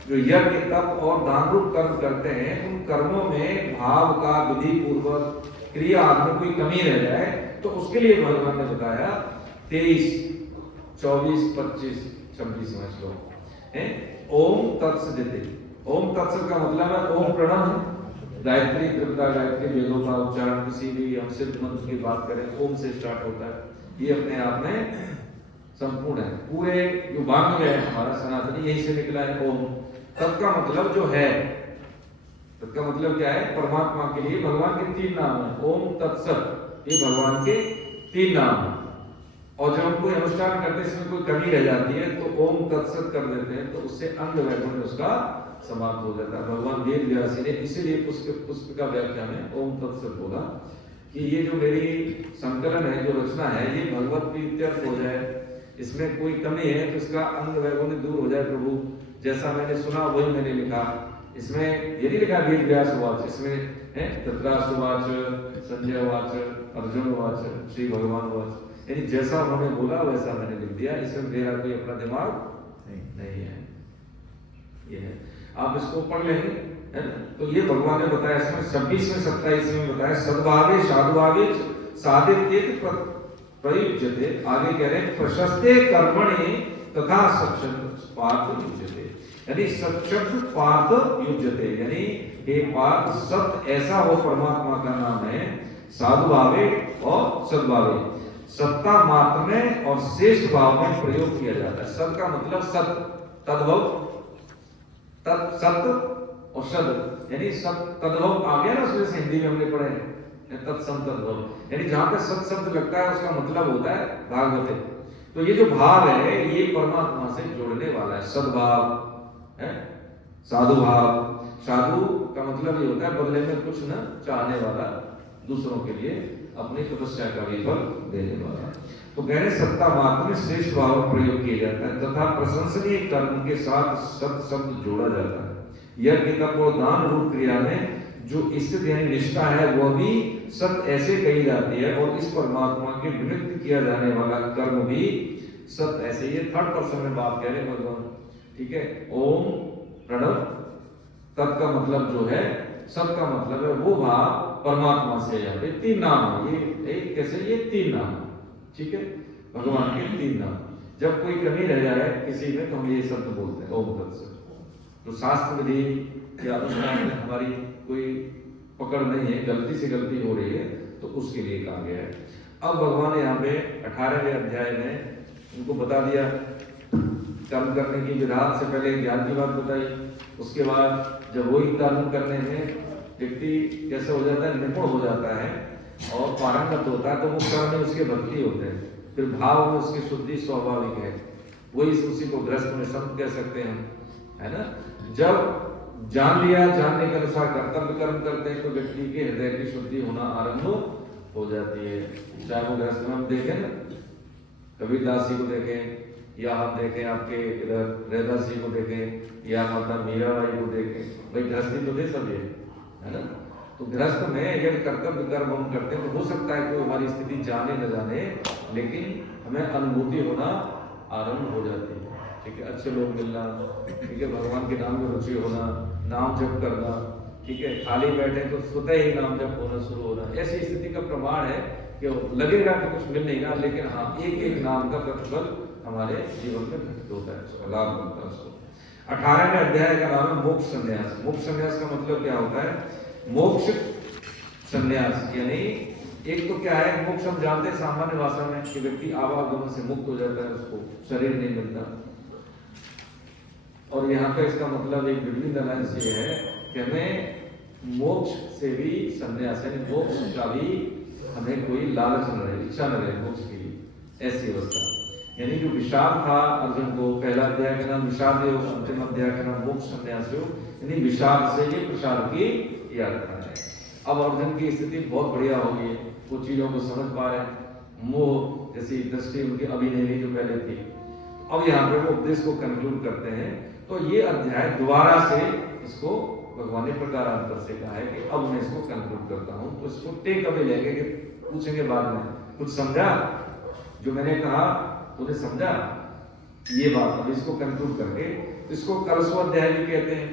जो यज्ञ, तप और दान रूप कर्म करते हैं, उन कर्मों में भाव का विधि पूर्वक क्रिया में कोई कमी रह जाए तो उसके लिए भगवान ने बताया 23, 24, 25, 26वां श्लोक है ओम तत्सदिति। ओम तत्सद का मतलब है ओम प्रणव है, गायत्री, त्रिपुटा गायत्री, वेदों का उच्चारण किसी भी हम सिद्ध मंत्र की बात करें ओम से स्टार्ट होता है, ये अपने आप में संपूर्ण है, पूरे जो वांग है हमारा सनातनी यही से निकला है ओम। तत् का मतलब जो है, तत् का मतलब क्या है, परमात्मा के लिए भगवान के 3 नाम है, ओम तत्सत, ये भगवान के 3 नाम है। और जब हम कोई अनुष्ठान करते हैं इसमें कोई कमी रह जाती है तो ओम तत्सत कर देते हैं, तो उससे अंग वैभव उसका समाप्त हो जाता है। भगवान वेद व्यासी ने इसीलिए पुस्तक व्याख्या में ओम तत्सत बोला कि ये जो मेरी संकलन है, जो रचना है, ये भगवत प्रीत्यर्थ हो जाए, इसमें कोई कमी है तो इसका अंग वैभव दूर हो जाए। प्रभु जैसा मैंने सुना वही मैंने लिखा, इसमें ये नहीं लिखा वेद व्यास वाच, इसमें है Dhritarashtra watch, Sanjay watch, Arjun watch, Shri भगवान वाच, यानी जैसा उन्होंने बोला वैसा मैंने लिख दिया, इसमें मेरा कोई अपना दिमाग नहीं है। ये है, आप इसको पढ़ लेंगे, है ना। तो ये भगवान ने बताया इसमें 26वें 27वें बताया सद्भावे साधुभावे साधित्य प्रयुज्यते। आगे कह रहे हैं प्रशस्ते कर्मणि तथा सक्षम पार्थ युज्यते, यानी सक्षम पार्थ युज्यते, यानी हे पार्थ सत्य ऐसा हो, परमात्मा का नाम है साधुभावे और सद्भावे, सत्ता मात्र में और श्रेष्ठ भाव में प्रयोग किया जाता है। सत का मतलब सत्य, तद्भव, तत्सत्य और सद, यानी सत तद्भव आ गया ना, उसमें से हिंदी में हमने पढ़े तत्सम तद्भव, यानी जहां पे सत शब्द लगता है उसका मतलब होता है भागवत। तो ये जो भाव है ये परमात्मा से जोड़ने वाला है, सद्भाव है, साधु भाव। साधु का मतलब ये होता है बदले में कुछ न चाहने वाला, दूसरों के लिए अपनी तपस्या का भी फल देने वाला। तो गहरे सत्ता मात्र में श्रेष्ठ भाव प्रयोग किया जाता है तथा प्रशंसनीय कर्म के साथ सत शब्द जोड़ा जाता है। यज्ञ, तप और दान रूप क्रिया में जो स्थित यानी निष्ठा है वह भी सत ऐसे कही जाती है, और इस परमात्मा के निमित्त किया जाने वाला कर्म भी सत ऐसे। ये 3rd पर्सन में बात कह रहे हैं भगवान, ठीक है। ओम प्रणव, तत् का मतलब जो है, सत का मतलब है वो भाव परमात्मा से। यहाँ पे 3 नाम है, ये एक कैसे, ये 3 नाम है, ठीक है, भगवान के 3 नाम। जब कोई कमी रह जाए किसी में तो हम ये शब्द बोलते हैं ओम तत्सत। तो शास्त्र विधि या अनुष्ठान में हमारी कोई पकड़ नहीं है, गलती से गलती हो रही है तो उसके लिए कहा गया है। अब भगवान ने यहाँ पे 18वें अध्याय में उनको बता दिया कर्म करने की विधान से पहले ज्ञान की बात बताई, उसके बाद जब वही कर्म करने में व्यक्ति कैसे हो जाता है, निपुण हो जाता है और पारंगत होता है, तो वो कर्म में उसके भक्ति होते हैं, फिर भाव में उसकी शुद्धि स्वाभाविक है। वही उसी को ग्रस्त में संत कह सकते हैं, है ना। जब जान लिया, जानने के अनुसार कर्तव्य कर्म करते हैं तो व्यक्ति के हृदय की शुद्धि होना आरंभ हो जाती है। चाहे वो ग्रस्त में हम देखें ना, कबीरदास जी को देखें, या हम देखें आपके इधर रैदास जी को देखें, या माता मीराबाई को देखें, भाई गृहस्थी तो थे सब ये, है ना। तो गृहस्थ में यदि कर्तव्य कर्म हम करते हैं तो हो सकता है कोई हमारी स्थिति जाने न जाने, लेकिन हमें अनुभूति होना आरंभ हो जाती है। ठीक है, अच्छे लोग मिलना, ठीक है, भगवान के नाम में रुचि होना, नाम जप करना, ठीक है, खाली बैठे तो स्वतः ही नाम जप होना शुरू होना, ऐसी स्थिति का प्रमाण है कि लगेगा कि कुछ मिल नहीं रहा, लेकिन हाँ एक एक नाम का प्रतिफल हमारे जीवन में घटित होता है, उसका लाभ मिलता है उसको। 18वें अध्याय का नाम है मोक्ष संन्यास। मोक्ष संन्यास का मतलब क्या होता है? मोक्ष संन्यास यानी एक तो क्या है, मोक्ष हम जानते हैं सामान्य भाषा में कि व्यक्ति आवागमन से मुक्त हो जाता है, उसको शरीर नहीं मिलता। और यहाँ पे इसका मतलब एक विभिन्न अलायंस ये है कि हमें मोक्ष से भी संन्यास यानी मोक्ष का भी हमें कोई लालच न रहे, इच्छा न रहे मोक्ष की, ऐसी अवस्था। यानी जो विषाद था अर्जुन को, पहला अध्याय का नाम विषाद योग, अंतिम अध्याय का नाम मोक्ष संन्यास योग, यानी विषाद से ये प्रसाद की यात्रा है। अब अर्जुन की स्थिति बहुत बढ़िया हो गई है, कुछ चीजों को समझ पा रहे हैं, मोह जैसी दृष्टि उनकी अभी नहीं जो पहले थी। अब यहाँ पे वो उपदेश को कंक्लूड करते हैं। तो ये अध्याय दोबारा से इसको भगवान ने प्रकारांतर से कहा है कि अब मैं इसको कंक्लूड करता हूँ। तो इसको टेक अवे लेंगे कि पूछेंगे बाद में, कुछ समझा जो मैंने कहा, तूने समझा ये बात? अब इसको कंक्लूड करके इसको कलशो अध्याय भी कहते हैं,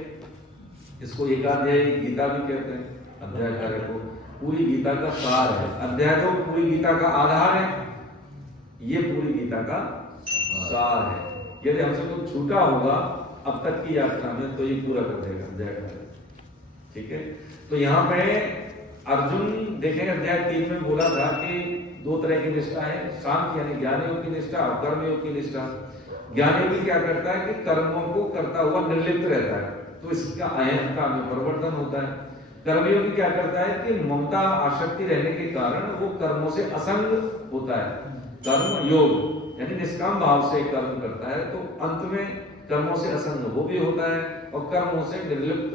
इसको एकाध्यायी गीता भी कहते हैं। अध्याय कार्य को पूरी गीता का सार है। अध्याय तो पूरी गीता का आधार है, ये पूरी गीता का सार है। यदि हमसे कुछ छूटा होगा अब तक की यात्रा में तो ये पूरा कर देगा अध्याय कार्य। ठीक है, तो यहाँ पे अर्जुन देखेंगे अध्याय 3 में बोला था कि दो तरह की निष्ठा है, सांख्य यानी ज्ञान योग की निष्ठा और कर्म योग की निष्ठा। ज्ञान योगी क्या करता है कि कर्मों को करता हुआ निर्लिप्त रहता है, तो इसका अहंता में परिवर्तन होता है। कर्मयोगी क्या करता है कि ममता आसक्ति रहने के कारण वो कर्मों से असंग होता है। कर्म योग यानी निष्काम भाव से कर्म करता है, तो अंत में कर्मों से असंग वो भी होता है और कर्मों से निर्लिप्त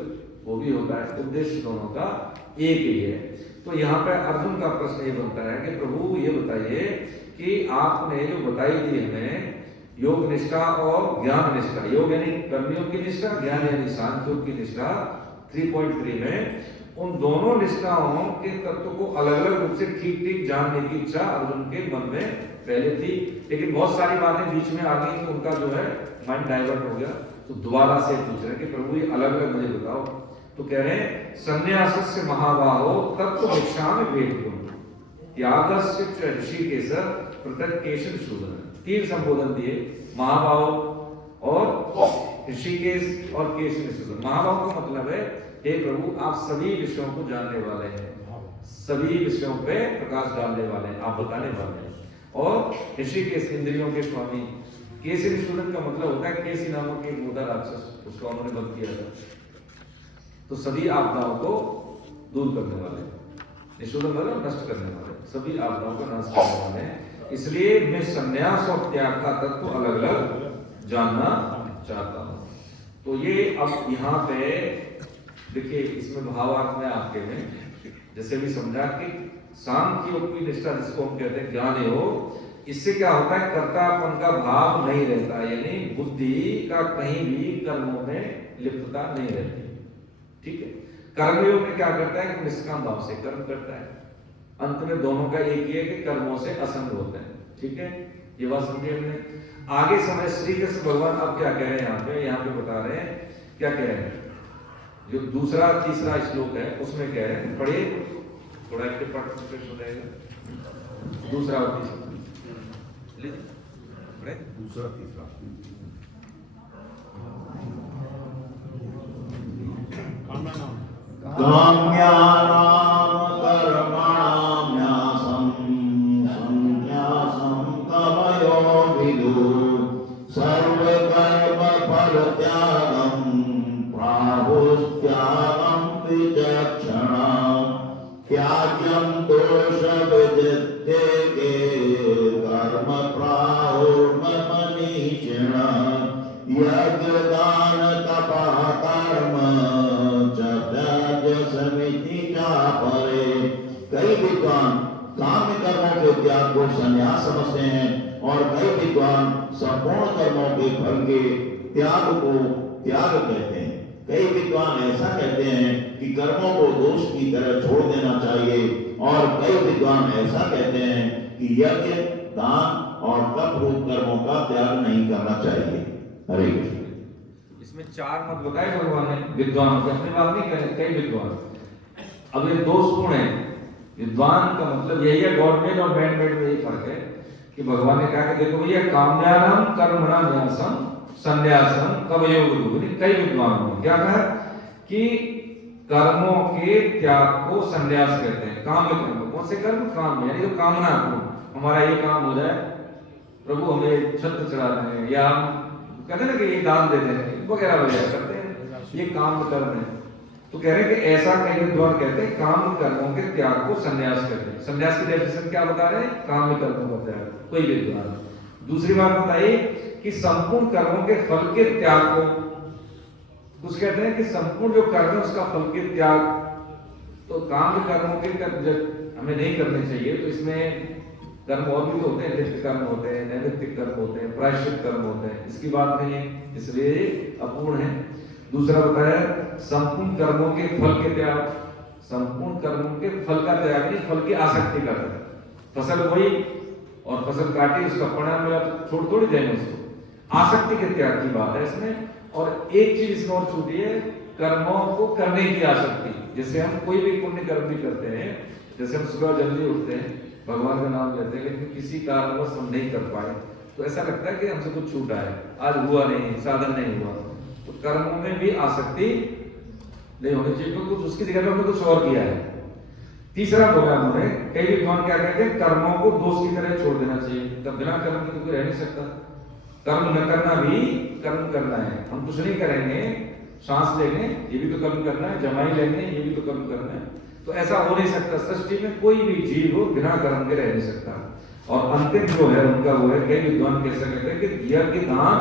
वो भी होता है। उद्देश्य दोनों का एक ही है। तो यहाँ पे अर्जुन का प्रश्न ये बनता है कि प्रभु ये बताइए कि आपने जो बताई थी हमें योग निष्ठा और ज्ञान निष्ठा, योग यानी कर्मयोग की निष्ठा, ज्ञान यानी सांख्य योग की निष्ठा 3.3 में, उन दोनों निष्ठाओं के तत्व को अलग अलग रूप से ठीक ठीक जानने की इच्छा अर्जुन के मन में पहले थी, लेकिन बहुत सारी बातें बीच में आ गई तो उनका जो है माइंड डाइवर्ट हो गया। तो दोबारा से पूछ रहे हैं कि प्रभु ये अलग अलग मुझे बताओ। तो कह रहे हैं संन्यासस्य महाबाहो तत्व भिक्षाम भेदुम त्यागस्य च ऋषिकेश पृथक केशव शूद्र। 3 संबोधन दिए, महाबाहो और ऋषिकेश और केशव शूद्र। महाबाहो का मतलब है हे प्रभु आप सभी विषयों को जानने वाले हैं, सभी विषयों पे प्रकाश डालने वाले हैं, आप बताने वाले हैं। और ऋषिकेश इंद्रियों के स्वामी। केसरी शूद्र का मतलब होता है केसी नामक एक मोटा राक्षस, उसका उन्होंने वध किया था। तो सभी आपदाओं को दूर करने वाले, निशूदन मतलब नष्ट करने वाले, सभी आपदाओं का नाश करने वाले हैं। इसलिए मैं संन्यास और त्याग का तत्व अलग अलग जानना चाहता हूं। तो ये अब यहाँ पे देखिए, इसमें भावार्थ में आपके में जैसे भी समझा कि सांख्य योग की निष्ठा जिसको हम कहते हैं ज्ञान योग, इससे क्या होता है कर्तापन का भाव नहीं रहता, यानी बुद्धि का कहीं भी कर्मों में लिप्तता नहीं रहती। ठीक है, कर्मयोग में क्या करता है कि निष्काम भाव से कर्म करता है, अंत में दोनों का एक ही है कि कर्मों से असंग होते हैं। ठीक है, ये बात समझिए हमने। आगे समय श्री कृष्ण भगवान अब क्या कह रहे हैं यहाँ पे बता रहे हैं, क्या कह रहे हैं, जो दूसरा तीसरा श्लोक है उसमें कह रहे हैं, पढ़िए थोड़ा एक पार्ट हो जाएगा। दूसरा और तीसरा दूसरा तीसरा काम्यानां कर्मणां न्यासं संन्यासं कवयो विदुः सर्वकर्मफलत्यागं प्राहुस्त्यागं विचक्षणां त्याज्यं दोषविदित्ते कर्म प्राहुर्मनीषिणः यज्ञदान तपः कर्म समिति का परे। कई विद्वान काम्य कर्मों के त्याग को संन्यास समझते हैं और कई विद्वान संपूर्ण कर्मों के फल के त्याग को त्याग कहते हैं। कई विद्वान ऐसा कहते हैं कि कि कर्मों को दोष की तरह छोड़ देना चाहिए, और कई विद्वान ऐसा कहते हैं कि यज्ञ, दान और तप रूप कर्मों का त्याग नहीं करना चाहिए। हरे कृष्ण। इसमें 4 मत बताए भगवान ने विद्वानों के, अपनी बात नहीं करें, कई विद्वान। अब ये दोषपूर्ण है। विद्वान का मतलब यही है, गॉडमेड और मैनमेड में यही फर्क है कि भगवान ने कहा कि देखो भैया, काम्यानाम कर्मणाम न्यासम संन्यासम कवयोग। कई विद्वानों ने क्या कहा कि कर्मों के त्याग को संन्यास कहते हैं। काम्य कर्म, कौन से कर्म? काम, यानी जो कामना को हमारा ये काम हो जाए, प्रभु हमें छत्र चढ़ाना है, या हम कहते हैं ना कि ये दान देते हैं वगैरह वगैरह करते हैं, ये काम कर्म है। तो कह रहे हैं कि ऐसा कई विद्वान कहते हैं काम कर्मों के त्याग को संन्यास कहते हैं। संन्यास की डेफिनेशन क्या बता रहे हैं? काम कर्मों का त्याग, कोई विद्वान। दूसरी बात बताइए कि संपूर्ण कर्मों के फल के त्याग को कुछ कहते हैं कि संपूर्ण जो कर्म है उसका फल के त्याग। तो काम कर्मों के जब हमें नहीं करने चाहिए, तो इसमें कर्म और भी तो होते हैं, नित्य कर्म होते हैं, नैमित्तिक कर्म होते हैं, प्रायश्चित कर्म होते हैं, इसकी बात नहीं है, इसलिए अपूर्ण है। दूसरा बताया संपूर्ण कर्मों के फल के त्याग। संपूर्ण कर्मों के फल का त्याग नहीं, फल की आसक्ति का त्याग। फसल बोई और फसल काटी, उसका परिणाम मिला तो छोड़ थोड़ी देंगे उसको। आसक्ति के त्याग की बात है इसमें। और एक चीज इसमें और छूटी है, कर्मों को करने की आसक्ति। जैसे हम कोई भी पुण्य कर्म भी करते हैं, जैसे हम सुबह जल्दी उठते हैं, भगवान का नाम लेते हैं, लेकिन किसी कारणवश हम नहीं कर पाए, तो ऐसा लगता है कि हमसे कुछ छूटा है, आज हुआ नहीं, साधन नहीं हुआ। तो कर्मों में भी आसक्ति नहीं होनी चाहिए, क्योंकि कुछ उसकी जगह पे हमने कुछ और किया है। तीसरा बोला उन्होंने, कई विद्वान क्या कहते हैं, कर्मों को दोष की तरह छोड़ देना चाहिए। तब बिना कर्म के तो कोई रह नहीं सकता। कर्म न करना भी कर्म करना है। हम कुछ नहीं करेंगे, सांस लेंगे ये भी तो कर्म करना है, जमाई लेंगे ये भी तो कर्म करना है। तो ऐसा हो नहीं सकता। सृष्टि में कोई भी जीव बिना कर्म के रह नहीं सकता। और अंतिम जो है उनका वो है, कई विद्वान कैसे कहते हैं कि यज्ञ, दान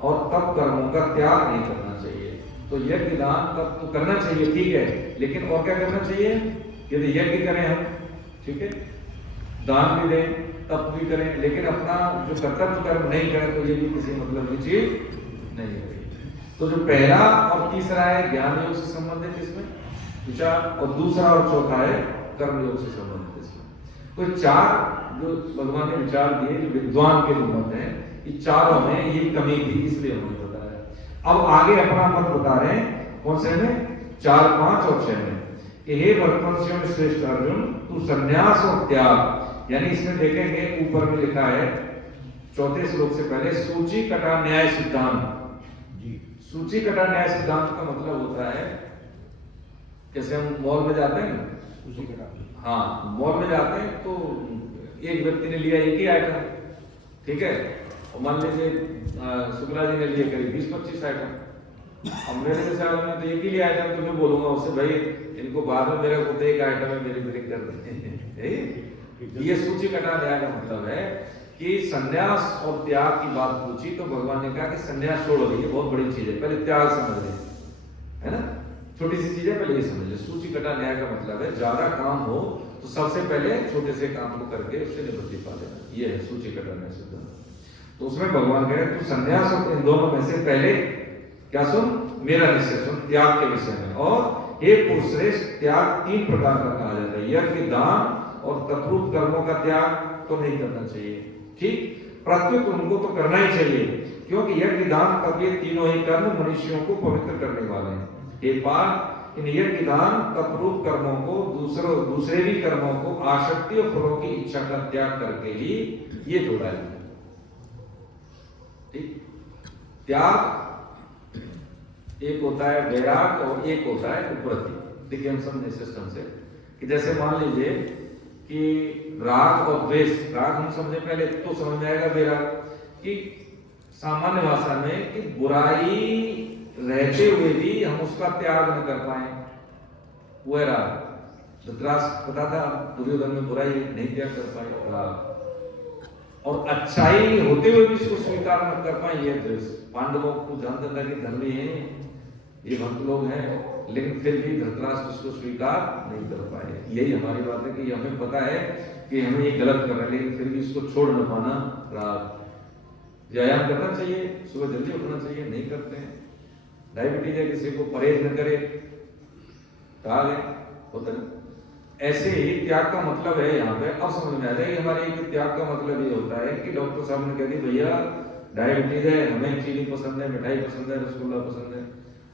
और तप कर्मों का त्याग नहीं करना चाहिए। तो यज्ञ, दान, तप तो करना चाहिए, ठीक है, लेकिन और क्या करना चाहिए? यदि यज्ञ करें हम, ठीक है, दान भी दें, तप भी करें, लेकिन अपना जो कर्तव्य कर्म नहीं करें, तो ये भी किसी मतलब की चीज नहीं है। तो जो पहला और तीसरा है ज्ञान योग से संबंधित इसमें विचार, और दूसरा और चौथा है कर्म योग से संबंधित इसमें। तो 4 जो भगवान ने विचार दिए, जो विद्वान के मत हैं, ये चारों में ये कमी थी, इसलिए उन्होंने बताया। अब आगे अपना मत बता रहे हैं, कौन से में? 4, 5 और 6 में कि हे भरतवंशियों में श्रेष्ठ अर्जुन, तू संन्यास और त्याग, यानी इसमें देखेंगे ऊपर में लिखा है 4थे श्लोक से पहले, सूची कटा न्याय सिद्धांत। सूची कटा न्याय सिद्धांत का मतलब होता है, जैसे हम मॉल में जाते हैं ना, हाँ, मॉल में जाते हैं तो एक व्यक्ति ने लिया एक ही आइटम, ठीक है, और मान लीजिए शुक्ला जी ने लिए करीब 20-25 आइटम। अब मेरे जैसे आदमी तो एक ही लिया आइटम, तो मैं बोलूंगा उससे, भाई इनको बाद में मेरे को तो एक आइटम है, मेरी ब्रेक कर दें। ये सूची कटा न्याय का मतलब है कि संन्यास और त्याग की बात पूछी तो भगवान ने कहा कि संन्यास छोड़ो, ये बहुत बड़ी चीज है, पहले त्याग समझ ले, है ना, छोटी सी चीज है, पहले ये समझ ले। सूची कटा न्याय का मतलब है ज्यादा काम हो तो सबसे पहले छोटे से काम को करके उससे निवृत्ति पा लेना, ये है सूची कटा न्याय सिद्धांत। तो उसमें भगवान कह रहे तू संन्यास और इन दोनों में से पहले क्या सुन, मेरा निश्चय सुन त्याग के विषय में। और हे पुरुषश्रेष्ठ, त्याग 3 प्रकार का कहा जाता है, यज्ञ, दान और तपरूप कर्मों का त्याग तो नहीं करना चाहिए, ठीक, प्रत्युत उनको तो करना ही चाहिए, क्योंकि यज्ञ, दान, तप ये तीनों ही कर्म मनुष्यों को पवित्र करने वाले हैं। हे पार्थ, इन यज्ञ, दान, तपरूप कर्मों को दूसरे भी कर्मों को आसक्ति और फलों की इच्छा का त्याग करके ही ये जोड़ा है, ठीक। त्याग एक होता है वैराग और एक होता है उपरति। देखिए हम समझे सिस्टम से कि जैसे मान लीजिए कि राग और द्वेष, राग हम समझे पहले तो समझ में आएगा वैराग कि सामान्य भाषा में कि बुराई रहते हुए भी हम उसका त्याग न कर पाए, वो है राग। धृतराष्ट्र पता था दुर्योधन में बुराई नहीं त्याग कर पाए, राग। और अच्छाई होते हुए भी इसको स्वीकार न कर पाए, ये द्वेष। पांडवों को जानता था कि धर्मी है, ये भक्त लोग हैं, लेकिन फिर भी धृतराष्ट्र उसको स्वीकार नहीं कर पाए। यही हमारी बात है कि हमें पता है कि हमें ये गलत कर रहे हैं, लेकिन फिर भी इसको छोड़ न पाना, राग। व्यायाम करना चाहिए, सुबह जल्दी उठना चाहिए, नहीं करते हैं। डायबिटीज है, किसी को परहेज न करे, कहा गया होता है। ऐसे ही त्याग का मतलब है यहाँ पे, अब समझ में आ जाए हमारे एक त्याग का मतलब ये होता है कि डॉक्टर साहब ने कह दी भैया डायबिटीज है, हमें चीनी पसंद है, मिठाई पसंद है, रसगुल्ला पसंद है।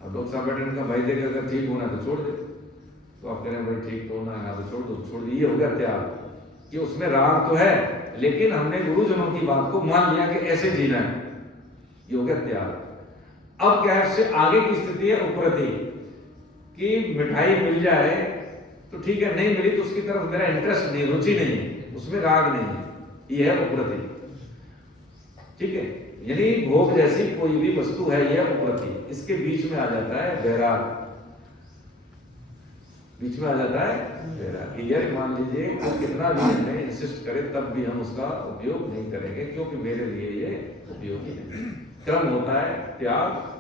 अब डॉक्टर साहब बैठे उनका भाई देकर अगर ठीक होना है तो छोड़ दे, तो आप कह रहे हैं भाई ठीक तो होना है तो छोड़ दो, छोड़ दिए, हो गया त्याग। कि उसमें राग तो है लेकिन हमने गुरुजनों की बात को मान लिया कि ऐसे जीना है, ये हो गया त्याग। अब क्या है, उससे आगे की स्थिति है उपरति, कि मिठाई मिल जाए तो ठीक है, नहीं मिली तो उसकी तरफ मेरा इंटरेस्ट नहीं, रुचि नहीं है, उसमें राग नहीं है, ये है उपरति। ठीक है, यानी भोग जैसी कोई भी वस्तु है यह उपरति, इसके बीच में आ जाता है वैराग, बीच में आ जाता है वैराग। यार मान लीजिए कि कितना भी हमें इंसिस्ट करे तब भी हम उसका उपयोग नहीं करेंगे क्योंकि मेरे लिए ये उपयोगी नहीं। क्रम होता है त्याग,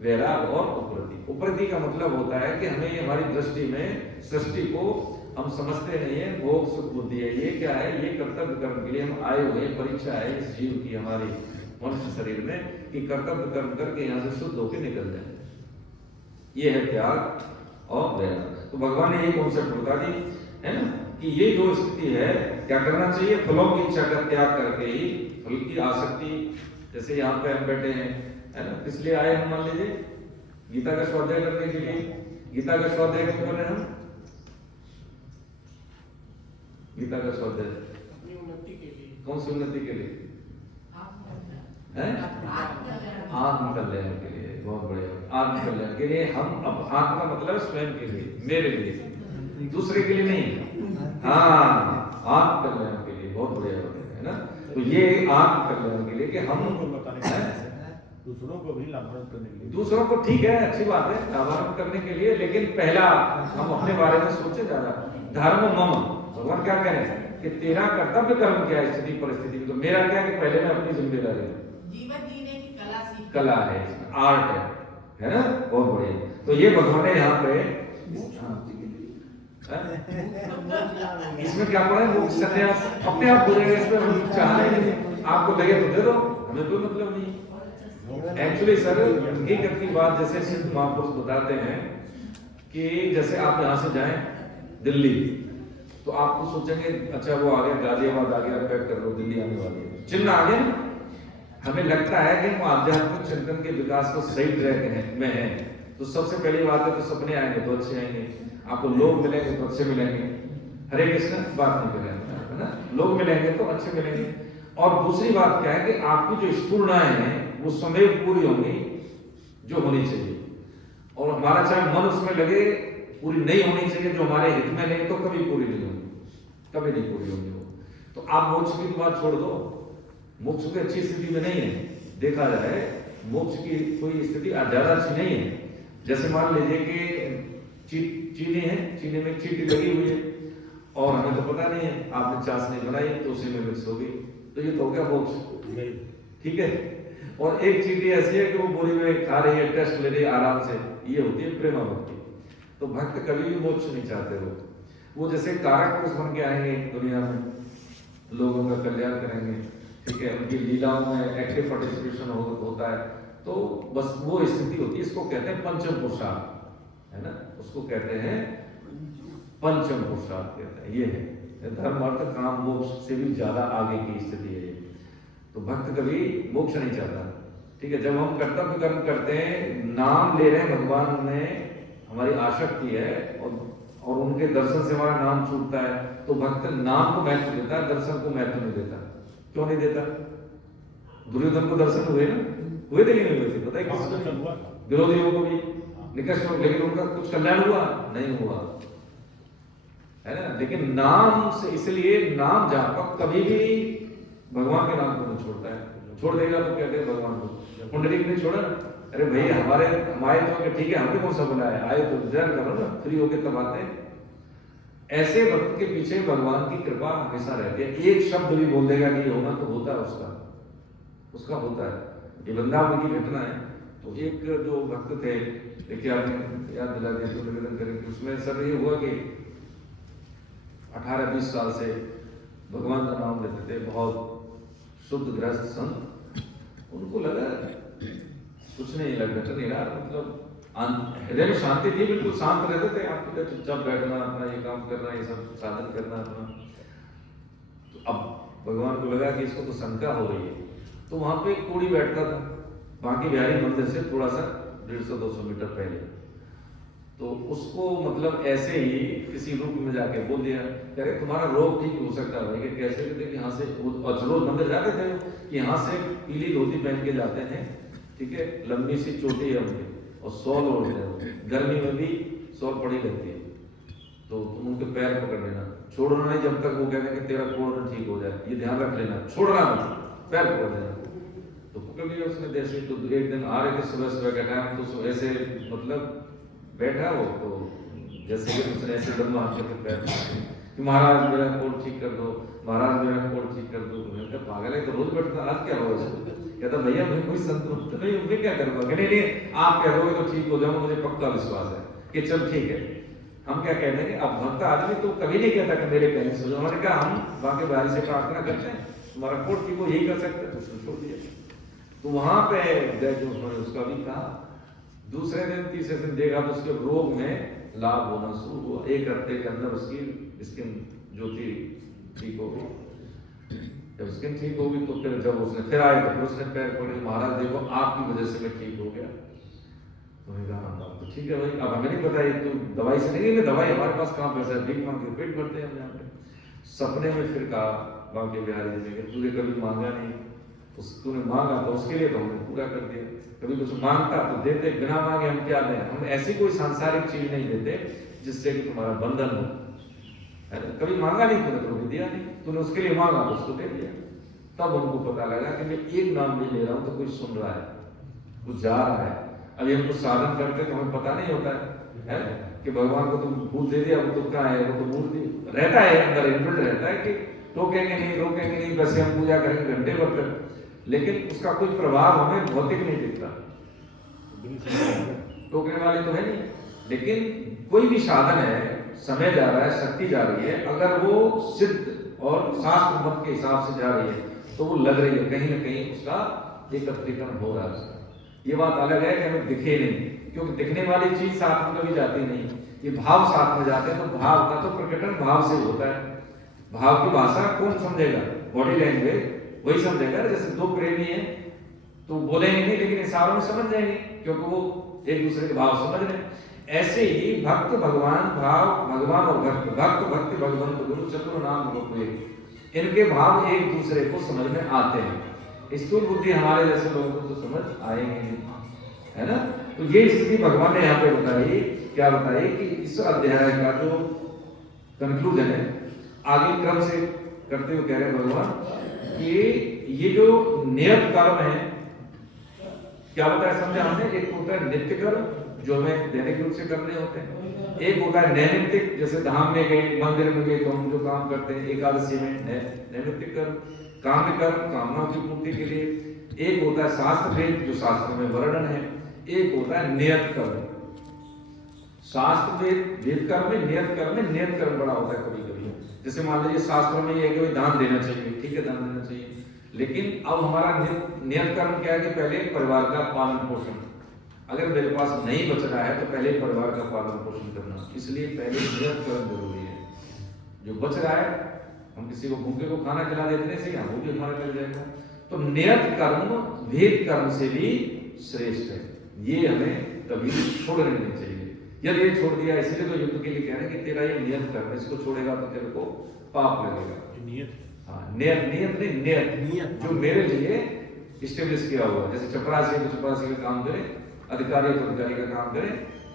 वैराग और उपरति। उपरति का मतलब होता है कि हमें ये हमारी दृष्टि में सृष्टि को हम समझते नहीं है, भोग सुख बुद्धि है, ये क्या है, ये कर्तव्य कर्म के लिए हम आए हुए, परीक्षा है इस जीव की हमारी मनुष्य शरीर में कि कर्तव्य कर्म करके यहाँ से शुद्ध होकर निकल जाए, ये है त्याग और वैराग। तो भगवान ने ये कॉन्सेप्ट बता दी है ना कि ये जो स्थिति है क्या करना चाहिए, फलों की इच्छा का त्याग करके ही फल की आसक्ति, जैसे यहाँ पे हम बैठे हैं है ना, किस लिए आए हम, मान लीजिए गीता का स्वाध्याय करने के लिए। गीता का स्वाध्याय क्यों कर रहे हैं हम, गीता का स्वाध्याय अपनी उन्नति के लिए। कौन सी उन्नति के लिए है, आत्म कल्याण के लिए। बहुत बढ़िया, आत्म कल्याण के लिए। हम अब आत्मा मतलब स्वयं के लिए, मेरे लिए, दूसरे के लिए नहीं। हाँ, आत्म कल्याण के लिए, बहुत बढ़िया है ना। तो ये आत्म कल्याण के लिए कि हम दूसरों को भी लाभान्वित करने के लिए, दूसरों को ठीक है, अच्छी बात है, लाभान्वित करने के लिए, लेकिन पहला हम अपने बारे में सोचे ज्यादा। धर्म मम, भगवान क्या कह रहे हैं कि तेरा कर्तव्य कर्म क्या है स्थिति परिस्थिति में, तो मेरा क्या है कि पहले मैं अपनी जिम्मेदारी, जीवन जीने की कला सीख, कला है, आर्ट है ना, बहुत बढ़िया। तो ये भगवान ने यहाँ पे इसमें क्या पड़ा है, वो सन्यास अपने आप बोलेंगे, इसमें हम चाहने नहीं, आपको लगे तो दे दो, हमें कोई मतलब नहीं। एक्चुअली सर हकीकत की बात, जैसे सिद्ध महापुरुष बताते हैं कि जैसे आप यहाँ से जाएं दिल्ली तो आपको सोचेंगे अच्छा वो आ गया, गाजियाबाद आ गया, पैक कर लो, दिल्ली आने वाली है, चिन्ह आ गया ना। हमें लगता है कि वो आध्यात्मिक चिंतन के विकास को सही ट्रैक में है, तो सबसे पहली बात है तो सपने आएंगे तो अच्छे आएंगे, आपको लोग मिलेंगे तो अच्छे मिलेंगे, हरे कृष्ण बात नहीं करेंगे है ना, लोग मिलेंगे तो अच्छे मिलेंगे। और दूसरी बात क्या है कि आपकी जो स्फूर्णाएं हैं वो समय पूरी होंगी जो होनी चाहिए, और हमारा चाहे मन उसमें लगे पूरी नहीं होनी चाहिए, जो हमारे हित में नहीं तो कभी पूरी नहीं होगी, कभी नहीं पूरी होगी वो। तो आप मोक्ष की बात छोड़ दो, मोक्ष की अच्छी स्थिति में नहीं है, देखा जाए मोक्ष की कोई स्थिति ज्यादा अच्छी नहीं है। जैसे मान लीजिए कि चीनी है, चीनी में चीटी लगी हुई है और हमें तो पता नहीं है, आपने चाशनी बनाई तो उसी में मिक्स हो गई, तो ये तो हो गया मोक्ष, ठीक है। और एक चीटी ऐसी है कि वो बोरी में खा रही है, टेस्ट ले रही है आराम से, ये होती है प्रेमा भक्ति। तो भक्त कभी भी मोक्ष नहीं चाहते वो जैसे कारक पुरुष बन के आएंगे दुनिया में, लोगों का कल्याण करेंगे, ठीक है, उनकी लीलाओं में एक्टिव पार्टिसिपेशन होता है, तो बस वो स्थिति होती है। इसको कहते हैं पंचम पुरुषार्थ है ना, उसको कहते हैं पंचम पुरुषार्थ कहते हैं। ये है धर्म अर्थ काम मोक्ष से भी ज्यादा आगे की स्थिति है ये। तो भक्त कभी मोक्ष नहीं चाहता, ठीक है। जब हम कर्तव्य कर्म करते हैं, नाम ले रहे हैं, भगवान में हमारी आसक्ति है और उनके दर्शन से हमारा नाम छूटता है, तो भक्त नाम को महत्व देता है, दर्शन को महत्व नहीं देता। क्यों नहीं देता? दुर्योधन को दर्शन हुए ना, हुए थे कि नहीं हुए थे, पता है किसको? विरोधियों को भी निकट, लेकिन उनका कुछ कल्याण हुआ नहीं हुआ है ना। लेकिन नाम से, इसलिए नाम जापक कभी भी भगवान के नाम को नहीं छोड़ता है। छोड़ देगा तो क्या कहे भगवान को? पुंडरीक ने छोड़ा, अरे भाई हमारे तो ठीक है, हमने कौन सा बुलाया, आए तो विचार करो ना, फ्री होके तब आते हैं। ऐसे भक्त के पीछे भगवान की कृपा हमेशा रहती है। एक शब्द भी बोल देगा कि होना तो होता है, उसका होता है। ये वृंदावन की घटना है। तो एक जो भक्त थे, देखिए आपने याद दिला दिया तो निवेदन करेंगे, उसमें सब ये हुआ कि 18-20 साल से भगवान का नाम लेते थे, बहुत शुद्ध गृहस्थ संत। उनको लगा कुछ नहीं, लग घट नहीं रहा, मतलब हृदय में शांति थी, बिल्कुल शांत रहते थे। आपके चुपचाप बैठना, अपना ये काम करना, ये सब साधन करना अपना। तो अब भगवान को लगा कि इसको तो शंका हो रही है, तो वहां पे एक कोढ़ी बैठता था बांके बिहारी मंदिर से थोड़ा सा 150-200 मीटर पहले। तो उसको मतलब ऐसे ही किसी रूप में जाके बोल दिया, कह रहे तुम्हारा रोग ठीक हो सकता है भाई। कि कैसे? कहते कि यहाँ से रोज मंदिर जाते थे कि यहाँ से पीली धोती पहन के जाते हैं, ठीक है, लंबी सी चोटी है उनकी और शॉल ओढ़ते हैं, गर्मी में भी शॉल पड़ी रहती है, तो तुम उनके पैर पकड़ लेना, छोड़ना नहीं जब तक वो कहते हैं कि तेरा कोढ़ ठीक हो जाए, ये ध्यान रख लेना, छोड़ना मत, पैर पकड़ लेना। तो पकड़ लिया उसने जैसे। तो एक दिन आ रहे थे सुबह का टाइम, तो ऐसे मतलब बैठा वो, तो जैसे कि उसने ऐसे दम हाथ करके पैर कि महाराज मेरा कोढ़ ठीक कर दो, महाराज मेरा कोढ़ ठीक कर दो। मैंने कहा पागल है, तो रोज बैठता, आज क्या हुआ उसको? कहता भैया मैं कोई संतुष्ट नहीं हूँ, मैं क्या करूँगा? नहीं आप कह दोगे तो ठीक हो जाऊंगा, मुझे पक्का विश्वास है कि चल ठीक है। हम क्या कह देंगे? अब भक्त आदमी तो कभी नहीं कहता कि मेरे कहने से हो जाए। उन्होंने कहा हम बांके बिहारी से प्रार्थना करते हैं, तुम्हारा कोढ़ ठीक हो, यही कर सकते हैं, तो उसने छोड़ दिया। तो वहां पे गए जो उन्होंने उसका भी कहा। दूसरे दिन तीसरे दिन देखा तो उसके रोग में लाभ होना शुरू हुआ। एक हफ्ते के अंदर उसकी स्किन जो थी ठीक हो गई। जब स्किन ठीक होगी तो फिर जब उसने फिर आए तो फिर उसने पैर पड़े, महाराज देखो आपकी वजह से मैं ठीक हो गया। उन्होंने कहा तो ठीक है भाई, अब हमें नहीं पता ये तो दवाई से नहीं, दवाई हमारे पास कहाँ पैसा है, भीख मांग के पेट भरते हैं हम यहाँ पे। सपने में फिर कहा बांके बिहारी जी ने, तुझे कभी मांगा नहीं, तूने मांगा तो उसके लिए तो हमने पूरा कर दिया। कभी कुछ मांगता तो देते, बिना मांगे हम क्या दें? हम ऐसी कोई सांसारिक चीज नहीं देते जिससे कि तुम्हारा बंधन हो, है ना? कभी मांगा नहीं तूने तो भी दिया नहीं, तूने उसके लिए मांगा तो उसको दे दिया। तब उनको पता लगा कि मैं एक नाम भी ले रहा हूं तो कोई सुन रहा है, कुछ जा रहा है। अभी हम कुछ साधन करते तो हमें पता नहीं होता है कि भगवान को तुम भूत दे दिया, वो तो कहाँ है, वो तो मूर्ति रहता है अंदर, इनबिल्ट रहता है कि टोकेंगे नहीं, रोकेंगे नहीं, वैसे हम पूजा करेंगे घंटे भर तक, लेकिन उसका कोई प्रभाव हमें भौतिक नहीं दिखता। टोकने वाले तो है नहीं, लेकिन कोई भी साधन है, समय जा रहा है, शक्ति जा रही है, अगर वो सिद्ध और शास्त्र मत के हिसाब से जा रही है तो वो लग रही है, कहीं ना कहीं उसका एकत्रीकरण हो रहा है। ये बात अलग है कि हमें दिखे नहीं, क्योंकि दिखने वाली चीज साथ में कभी जाती नहीं, ये भाव साथ में जाते हैं। तो भाव का तो प्रकटन भाव से होता है। भाव की भाषा कौन समझेगा? बॉडी लैंग्वेज वही समझेगा। जैसे दो प्रेमी हैं तो बोलेंगे नहीं, लेकिन इशारों में समझ जाएंगे, क्योंकि वो एक दूसरे के भाव समझ रहे हैं। ऐसे ही भक्त भगवान, भाव भगवान और भक्त, भक्त भक्ति भगवंत गुरु चतुर नाम रूपे, इनके भाव एक दूसरे को समझ में आते हैं। स्थूल बुद्धि हमारे जैसे लोगों को तो समझ आएंगे नहीं, है ना? तो ये स्थिति भगवान ने यहाँ पे बताई। क्या बताई कि इस अध्याय का जो कंक्लूजन है, आगे क्रम से करते हुए कह रहे भगवान कि ये जो नियत कर्म है, क्या बताया समझा हमने? एक होता है नित्य कर्म जो हमें दैनिक रूप से करने होते हैं, एक होता है नैमित्तिक, जैसे धाम में गए, मंदिर में गए तो हम जो काम करते हैं एकादशी में नैमित्तिक कर्म, काम्य कर्म कामनाओं की पूर्ति के लिए, एक होता है शास्त्र भेद जो शास्त्र में वर्णन है, एक होता है नियत कर्म। शास्त्र भेद कर्म में, नियत कर्म में, नियत कर्म बड़ा होता है कभी कभी। जैसे मान लीजिए शास्त्र में ये है कि दान देना चाहिए, ठीक है दान देना चाहिए, लेकिन अब हमारा नियत कर्म क्या है कि पहले परिवार का पालन पोषण, अगर मेरे पास नहीं बच रहा है तो पहले परिवार का पालन पोषण करना, इसलिए पहले नियत कर्म जरूरी है। जो बच रहा है, हम किसी को भूखे को खाना खिला देते हैं, से भूखे खाना मिल जाएगा। तो नियत कर्म भेद कर्म से भी श्रेष्ठ है, ये हमें कभी छोड़ना नहीं चाहिए। यदि ये छोड़ दिया, इसलिए तो युद्ध के लिए कह रहे हैं कि तेरा ये नियत कर्म, इसको छोड़ेगा तो तेरे को पाप लगेगा। नियत, हाँ, नियत नहीं, नियत जो मेरे लिए इस्टेब्लिश किया हुआ, जैसे चपरासी है तो चपरासी का काम करे, अधिकारी है तो अधिकारी का काम करे,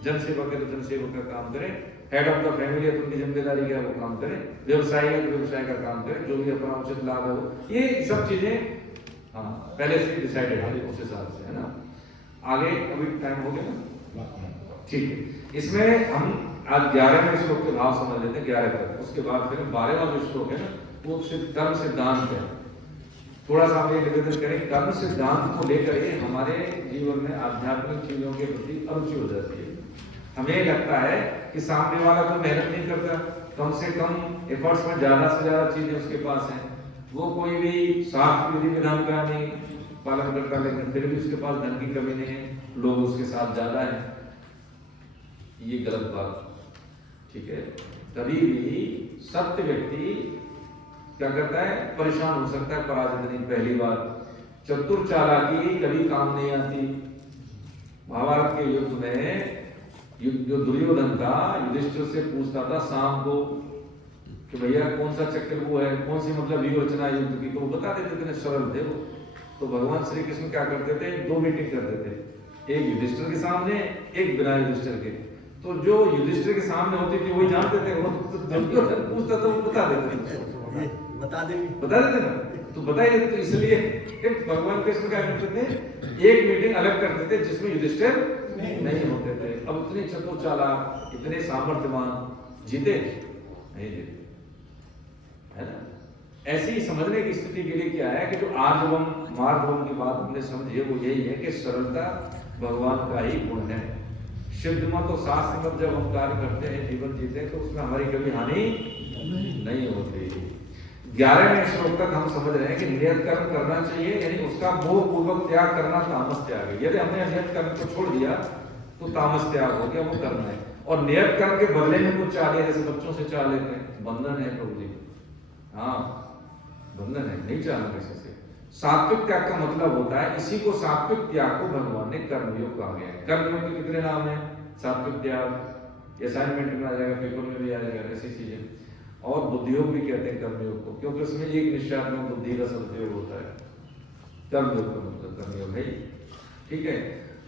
जनसेवक है तो जनसेवक का काम करे, हेड ऑफ द फैमिली है तो उनकी जिम्मेदारी क्या है वो काम करे, व्यवसायी है तो व्यवसाय का काम करे, जो भी अपना उचित लाभ है वो, ये सब चीजें हाँ पहले से डिसाइडेड है उस हिसाब से, है ना। आगे अभी टाइम हो गया ना, ठीक है। इसमें हम आज 11वें श्लोक के भाव समझ लेते हैं, 11 तक। उसके बाद फिर 12वां जो श्लोक है ना, वो कर्म सिद्धांत है। थोड़ा सा हम ये निवेदन करें, कर्म सिद्धांत को लेकर ही हमारे जीवन में आध्यात्मिक चीजों के प्रति अरुचि हो जाती है। हमें लगता है कि सामने वाला तो मेहनत नहीं करता, कम से कम एफर्ट्स में ज्यादा से ज्यादा चीजें उसके पास हैं, वो कोई भी शास्त्र विधि विधान का नहीं पालन करता, लेकिन फिर भी उसके पास धन की कमी नहीं है, लोग उसके साथ ज्यादा है। ये गलत बात, ठीक है। कभी भी सत्य व्यक्ति क्या करता है, परेशान हो सकता है पराजित नहीं। पहली बात, चतुर चालाकी कभी काम नहीं आती। महाभारत के युद्ध में जो दुर्योधन था, युधिष्ठिर से पूछता था शाम को कि भैया कौन सा चक्र वो है, कौन सी मतलब व्यूह रचना युद्ध की, तो वो बता देते थे, सरल थे वो। तो भगवान श्री कृष्ण क्या करते थे, दो मीटिंग करते थे, एक युधिष्ठिर के सामने, एक बिना युधिष्ठिर के। तो जो युधिष्ठिर के सामने होती थी वही जानते थे, वो दुर्योधन पूछता था वो बता देते थे, बता देते ना, तो बताइए। तो इसलिए भगवान कृष्ण क्या करते थे, एक मीटिंग अलग करते थे जिसमें युधिष्ठिर नहीं होते थे। अब इतने चतुर चालाक, इतने सामर्थ्यवान, जीते नहीं जीते, है ना। ऐसी समझने की स्थिति के लिए क्या है कि जो आर्जवम मार्गवम की बात हमने समझी वो यही है कि सरलता भगवान का ही गुण है। सिद्ध मत और शास्त्र मत जब हम कार्य करते हैं, जीवन जीते हैं, तो उसमें हमारी कभी हानि नहीं होती। 11वें श्लोक तक हम समझ रहे हैं कि नियत कर्म करना चाहिए, यानी उसका मोह पूर्वक त्याग करना तामस त्याग है। यदि हमने अनियत कर्म को छोड़ दिया तो तामस त्याग हो गया, वो करना है। और नियत कर्म के बदले में कुछ चाह लिया, जैसे बच्चों से चाह लेते हैं, बंधन है प्रभु जी, हाँ बंधन है, नहीं चाहना किसी से। सात्विक त्याग का मतलब होता है, इसी को सात्विक त्याग को भगवान ने कर्मयोग कहा गया है। कर्मयोग के कितने नाम है, सात्विक त्याग, असाइनमेंट में आ जाएगा, पेपर में भी आ जाएगा, ऐसी चीजें। और बुद्धियोग भी कहते हैं कर्मयोग को, क्योंकि उसमें एक निश्चयात्मक बुद्धि का सदुपयोग होता है। कर्मयोग का मतलब कर्मयोग है, ठीक है।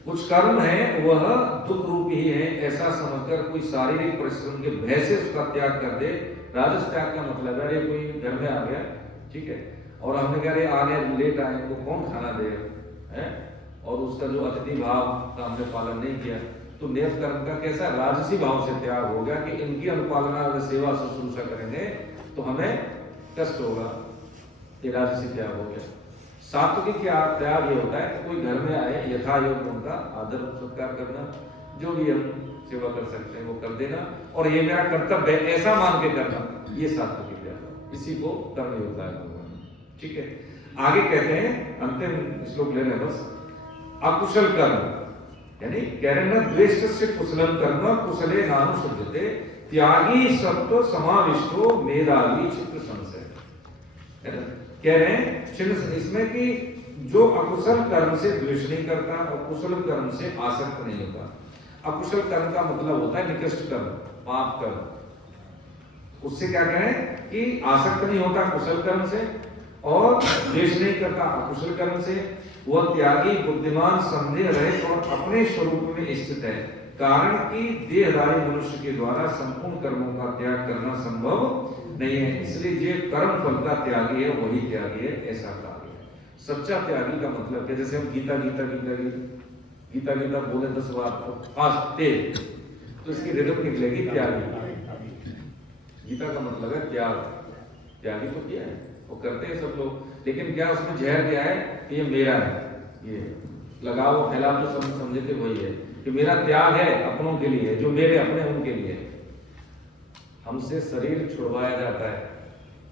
कुछ कर्म है वह दुख रूप ही है, ऐसा समझकर कोई शारीरिक परिश्रम के भय से उसका त्याग कर दे। राजस त्याग का मतलब है, अरे कोई घर में आ गया, ठीक है, और हमने कहा अरे आने लेट आए तो कौन खाना दे, है, और उसका जो अतिथि भाव का हमने पालन नहीं किया, तो नियत कर्म का कैसा राजसी भाव से त्याग हो गया कि इनकी अनुपालना अगर सेवा शुश्रूषा करेंगे तो हमें कष्ट होगा, ये राजसी त्याग हो गया। सात्विक त्याग ये होता है कि कोई घर में आए, यथा योग्य उनका आदर सत्कार करना, जो भी हम सेवा कर सकते हैं वो कर देना, और ये मेरा कर्तव्य है ऐसा मान के करना, ये सात्विक त्याग, इसी को कर्म होता है भगवान, ठीक है। आगे कहते हैं, अंतिम श्लोक ले लें बस, अकुशल कर्म, यानी कह रहे हैं द्वेष्ट से कुशलम कर्म कुशले नानुसज्जते त्यागी सत्व समाविष्टो मेधावी चित्त संशय, है ना। कह रहे हैं इसमें कि जो अकुशल कर्म से द्वेष नहीं करता और कुशल कर्म से आसक्त नहीं होता। अकुशल कर्म का मतलब होता है निकृष्ट कर्म, पाप कर्म। उससे क्या कहें कि आसक्त नहीं होता कुशल कर्म से और द्वेष नहीं करता अकुशल कर्म से। वह त्यागी बुद्धिमान संदेह रहित और अपने स्वरूप में स्थित है, कारण कि देहधारी मनुष्य के द्वारा संपूर्ण कर्मों का त्याग करना संभव नहीं है, इसलिए जो कर्म फल का त्यागी है वही त्यागी है, ऐसा कहा गया। सच्चा त्यागी का मतलब है, जैसे हम गीता गीता गीता गीता गीता बोले 10 बार फास्ट तेज, तो इसकी रिदम निकलेगी त्यागी। गीता का मतलब है त्याग, त्यागी तो किया है वो करते हैं सब लोग, लेकिन क्या उसमें जहर क्या है कि ये मेरा है, ये लगाओ फैलाओ जो समझे थे वही है कि मेरा त्याग है अपनों के लिए, जो मेरे अपने उनके लिए। हमसे शरीर छुड़वाया जाता है,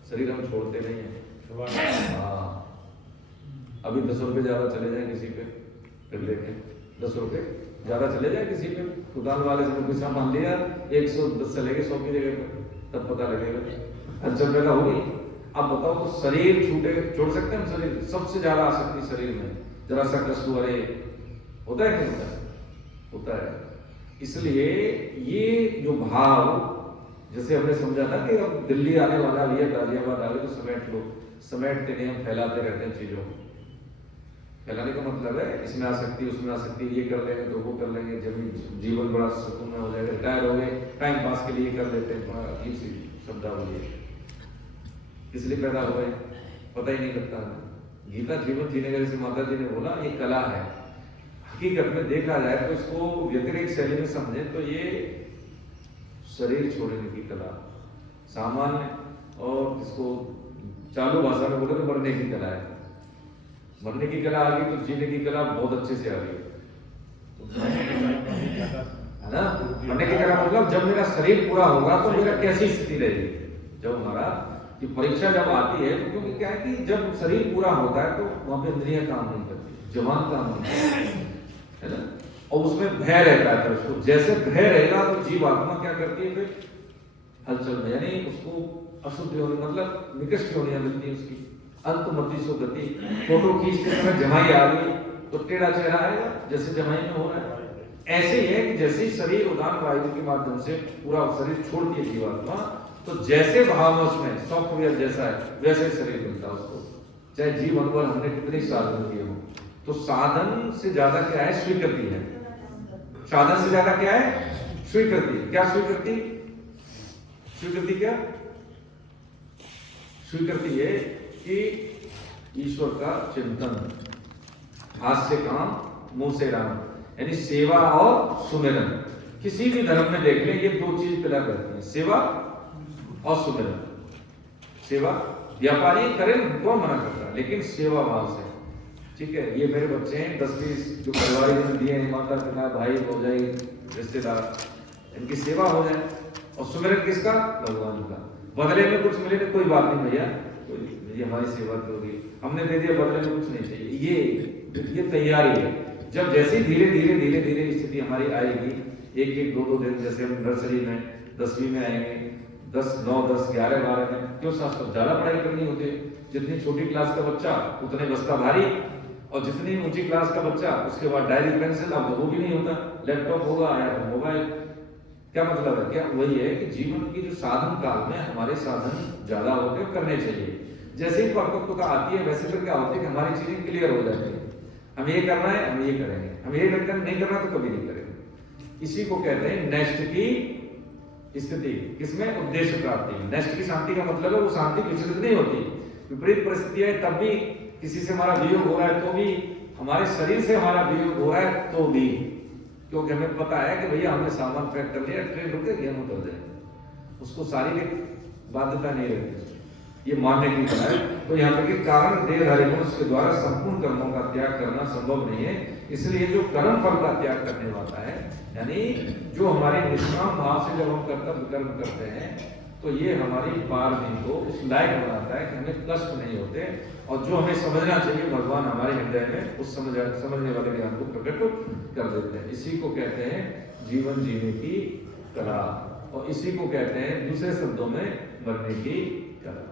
शरीर हम छोड़ते नहीं है। हाँ, अभी 10 रुपए ज्यादा चले जाए किसी पे, फिर देखें 10 रुपए ज्यादा चले जाए किसी पे, दुकान वाले से कोई सामान लिया 110 चलेगा 100 की जगह पर, तब पता लगेगा हलचल पैदा होगी। अब बताओ तो शरीर छोड़ सकते हैं हम? शरीर सबसे ज्यादा आसक्ति शरीर में, जरा सा कष्ट अरे होता है नहीं होता है। इसलिए ये जो भाव, जैसे हमने समझा था कि अब दिल्ली आने वाला है, गाजियाबाद आ गए तो समेट लो, समेटते नहीं, हम फैलाते रहते हैं चीजों को। फैलाने का मतलब है इसमें आ सकती है उसमें आ सकती है, ये कर लेंगे तो वो कर लेंगे, जब जीवन बड़ा सुकून में हो जाएगा, रिटायर हो गए टाइम पास के लिए कर लेते हैं। थोड़ा अजीब सी शब्दावली है, इसलिए पैदा हो गए पता ही नहीं लगता है। गीता जीवन जीने का, जैसे माता जी ने बोला, ये कला है। हकीकत में देखा जाए तो इसको व्यतिरिक्त शैली में समझे तो ये शरीर छोड़ने की कला सामान्य, और इसको चालू भाषा में बोले तो मरने की कला है। मरने की कला आ गई तो जीने की कला बहुत अच्छे से आ गई, है ना। मरने की कला मतलब जब मेरा शरीर पूरा होगा तो मेरा कैसी स्थिति रहेगी। जब हमारा कि परीक्षा जब आती है तो क्योंकि क्या है कि जब शरीर पूरा होता है तो वहां पे इंद्रियां काम नहीं करती, जवान काम नहीं करती, है ना। और उसमें भय रहता है। फिर उसको जैसे भय रहेगा तो जीव आत्मा क्या करती है फिर हलचल में, यानी उसको अशुद्धि होने मतलब निकृष्ट होने मिलती है उसकी अंतमति सो गति। फोटो खींचते समय जमाई आ गई तो टेढ़ा चेहरा आएगा जैसे जमाई में हो रहा है। ऐसे ही है कि जैसे ही शरीर उदान वायु के माध्यम से पूरा शरीर छोड़ती है जीवात्मा, तो जैसे भाव उसमें सॉफ्टवेयर जैसा है वैसे ही शरीर मिलता है उसको, चाहे जीव अनुभव हमने कितने साधन किए हो। तो साधन से ज्यादा क्या है? स्वीकृति है। साधन से ज्यादा क्या है? स्वीकृति। क्या स्वीकृति? स्वीकृति क्या? स्वीकृति है कि ईश्वर का चिंतन, हाथ से काम मुंह से राम, यानी सेवा और सुमिरन। किसी भी धर्म में देख लें ये दो चीज पिला करती है, सेवा और सुमिरन। सेवा व्यापारी करें कौन मना करता है, लेकिन सेवा भाव से, ठीक है। ये मेरे बच्चे हैं 10-20 जो परिवार में दिए हैं, माता पिता भाई भौजाई रिश्तेदार, इनकी सेवा हो जाए। और सुमिरन किसका? भगवान का। बदले में कुछ मिले तो कोई बात नहीं भैया, ये हमारी सेवा की होगी, हमने दे दिया, बदले में कुछ नहीं चाहिए। ये तैयारी है। जब जैसे धीरे धीरे धीरे धीरे स्थिति हमारी आएगी, 1-1, 2-2 दिन, जैसे हम नर्सरी में 10वीं में आएंगे, 10, 9, 10, 11, 12 में, क्यों शास्त्र ज्यादा पढ़ाई करनी होती है। जितनी छोटी क्लास का बच्चा उतने बस्ता भारी, और जितनी ऊंची क्लास का बच्चा उसके बाद डायरी पेंसिल, अब वो भी नहीं होता, लैपटॉप होगा या तो मोबाइल। क्या मतलब है? क्या वही है कि जीवन की जो साधन काल में हमारे साधन ज्यादा होते हैं, करने चाहिए। जैसे ही परिपक्वता आती है वैसे फिर क्या होता है कि हमारी चीजें क्लियर हो जाती है। हम ये करना है, हम ये करेंगे, हम ये नहीं करना तो कभी नहीं करेंगे। इसी को कहते हैं नेस्ट की स्थिति। किसमें? उद्देश्य प्राप्ति में। नेस्ट की शांति का मतलब है वो शांति विचलित नहीं होती। विपरीत परिस्थिति है तब भी, किसी से हमारा वियोग हो रहा है तो भी, हमारे शरीर से हमारा वियोग हो रहा है तो भी, क्योंकि हमें पता है कि भैया हमने सामान पैक कर लिया, ट्रेन रुकेगी, हम उतर जाएंगे। उसको शारीरिक बाध्यता नहीं रहती, ये मानने की तरह है। तो यहाँ पे कि कारण देहधारी मनुष्य के द्वारा संपूर्ण कर्मों का त्याग करना संभव नहीं है। इसलिए जो कर्म फल का त्याग करने वाला है, यानी जो हमारे निष्काम भाव से जब हम कर्तव्य कर्म करते हैं, तो ये हमारी पारमी को उस लायक बनाता है कि हमें कष्ट नहीं होते। और जो हमें समझना चाहिए भगवान हमारे हृदय में उस समझने वाले ज्ञान को प्रकट कर देते हैं। इसी को कहते हैं जीवन जीने की कला, और इसी को कहते हैं दूसरे शब्दों में मरने की कला।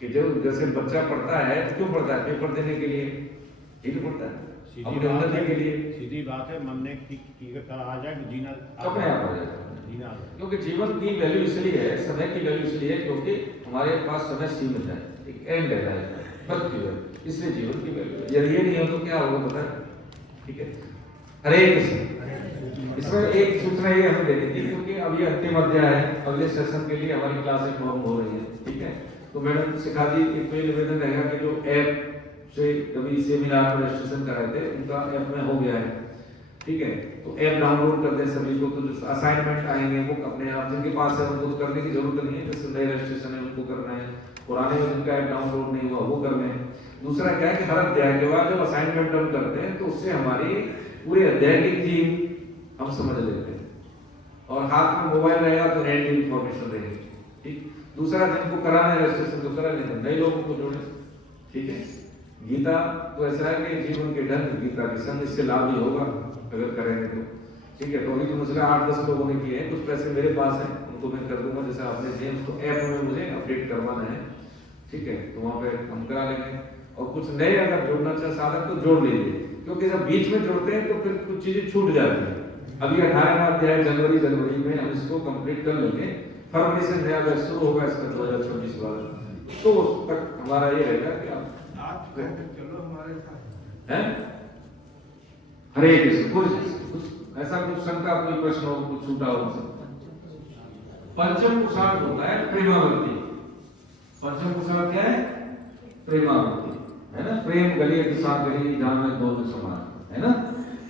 कि जो जैसे बच्चा पढ़ता है तो क्यों पढ़ता है? पेपर देने के लिए ही पढ़ता है, अपनी उन्नति के लिए। सीधी बात है, मरने की आ जाए, जीना अपने आप आ जाएगा। जीना, क्योंकि जीवन की वैल्यू इसलिए है, समय की वैल्यू इसलिए है क्योंकि हमारे पास समय सीमित है, एक एंड है लाइफ, मृत्यु है, इसलिए जीवन की वैल्यू है। यदि ये नहीं हो तो क्या होगा पता है? ठीक है। हरे कृष्ण। इसमें एक सूचना ये हमें देनी थी, क्योंकि अब ये अंतिम अध्याय है, अगले सेशन के लिए हमारी क्लासें फॉर्म हो रही है, ठीक है। तो मैडम सिखा दी। एक तो ये निवेदन रहेगा कि जो ऐप से कभी सेमिनार में रजिस्ट्रेशन कराए थे उनका ऐप में हो गया है, ठीक है। तो ऐप डाउनलोड कर दें सभी को। तो जो असाइनमेंट आएंगे वो अपने आप, जिनके पास है उनको तो करने की जरूरत नहीं है, जैसे नए रजिस्ट्रेशन है उनको करना है, पुराने में जिनका ऐप डाउनलोड नहीं हुआ वो कर लें। दूसरा क्या है कि हर अध्याय के बाद जब असाइनमेंट हम करते हैं तो उससे हमारी पूरे अध्याय की थीम हम समझ लेते हैं, और हाथ में मोबाइल रहेगा तो एंड इंफॉर्मेशन रहेगी, ठीक। दूसरा जिनको कराना है रजिस्ट्रेशन तो करा लेते, नए लोगों को जोड़े, ठीक है। गीता तो ऐसा है कि जीवन के ढंग गीता के संग, इससे लाभ ही होगा अगर करेंगे तो, ठीक है। तो अभी तो मुझे 8-10 लोगों ने किए हैं, कुछ पैसे मेरे पास हैं उनको मैं कर दूंगा, जैसे आपने जेम्स को ऐप में मुझे अपडेट करवाना है, ठीक है, तो वहाँ पे हम करा लेंगे। और कुछ नए अगर जोड़ना चाहे साधन तो जोड़ लीजिए, क्योंकि जब बीच में जोड़ते हैं तो फिर कुछ चीजें छूट जाती है। अभी 18वां अध्याय जनवरी में हम इसको कंप्लीट कर लेंगे। फरवरी से नया बैच शुरू होगा इसका 2026 वाला, तो उस तक हमारा ये रहेगा कि आप चलो हमारे साथ हैं। हरे कृष्ण। कुछ ऐसा कुछ शंका, कोई प्रश्न हो, कुछ छूटा हो? पंचम पुरुषार्थ होता है प्रेमावृत्ति। पंचम पुरुषार्थ क्या है? प्रेमावृत्ति, है ना। प्रेम गलिए दिशा गली जहाँ में दो समान, है ना।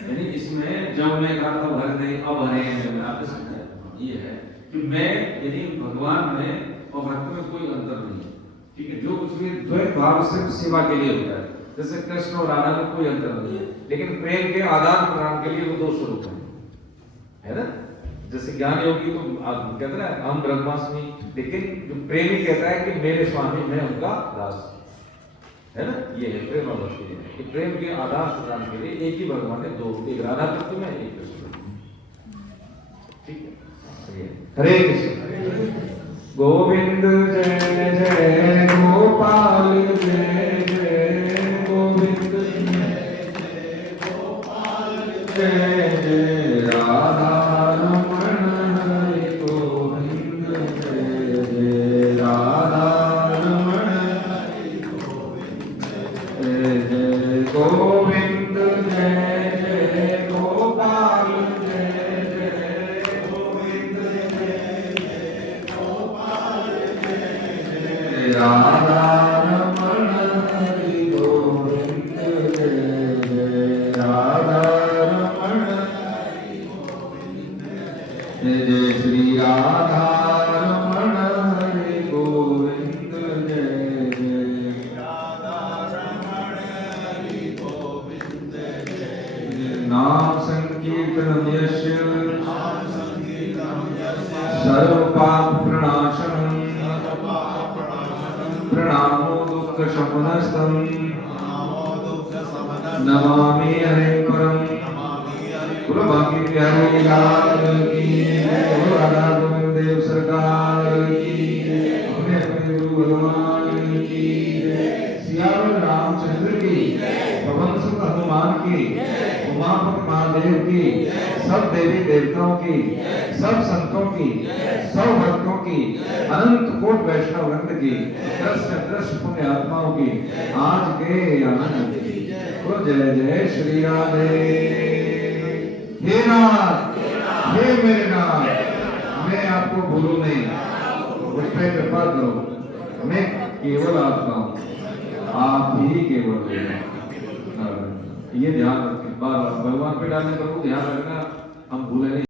यानी इसमें जब मैं कहा था भर नहीं, अब हरे हैं, आपने समझा ये है कि मैं यदि भगवान में और भक्त में कोई अंतर नहीं है, ठीक है। जो कुछ भी द्वैत भाव सिर्फ सेवा के लिए होता है, जैसे कृष्ण और राधा में कोई अंतर नहीं है, लेकिन प्रेम के आदान प्रदान के लिए वो दो स्वरूप है ना। जैसे ज्ञान योगी तो आप कहते हैं हम ब्रह्मास्मि, लेकिन जो प्रेमी कहता है कि मेरे स्वामी, मैं उनका दास, है ना, ये है प्रेम अवस्था है कि प्रेम के आदान प्रदान के लिए एक ही भगवान है, दो, एक राधा तत्व में, एक कृष्ण तत्व में। ठीक है, हरे कृष्ण। गोविंद जय जय गोपाल जय जय गोविंद जय जय गोपाल जय जय राधा रमण हरि गोविंद जय जय राधा रमण हरि गोविंद जय जय गोविंद जय जय गोपाल जय जय गोविंद जय जय गोपाल जय जय राधा रमण हरि गोविंद जय जय राधा रमण हरि गोविंद जय जय श्री राधा रमण हरि गोविंद जय जय राधा रमण हरि गोविंद जय जय। नाम संकीर्तनम यस्य सर्व पाप प्रणाशनम प्रणामो दुःख शमनस्तम नमामि हरिं बोलो बाकी प्यारे लाल की जय, बोलो राधा गोविंद देव सरकार की जय, अपने अपने गुरु भगवान की जय, सियावर रामचंद्र की पवन सुत हनुमान की, उमापति महादेव की, सब देवी देवताओं की, सब संतों की, सब भक्तों की, अनंत कोट वैष्णव वृंद की, दृश्य पुण्य आत्माओं की आज के आनंद की बोलो जय जय श्री राधे। हे नाथ, हे मेरे नाथ, मैं आपको भूलूं नहीं, मुझ पे कृपा करो, मैं केवल आत्मा हूँ, आप ही केवल हो। ये ध्यान रखें, बार बार भगवान पे डालने पर ध्यान रखना, हम भूले नहीं।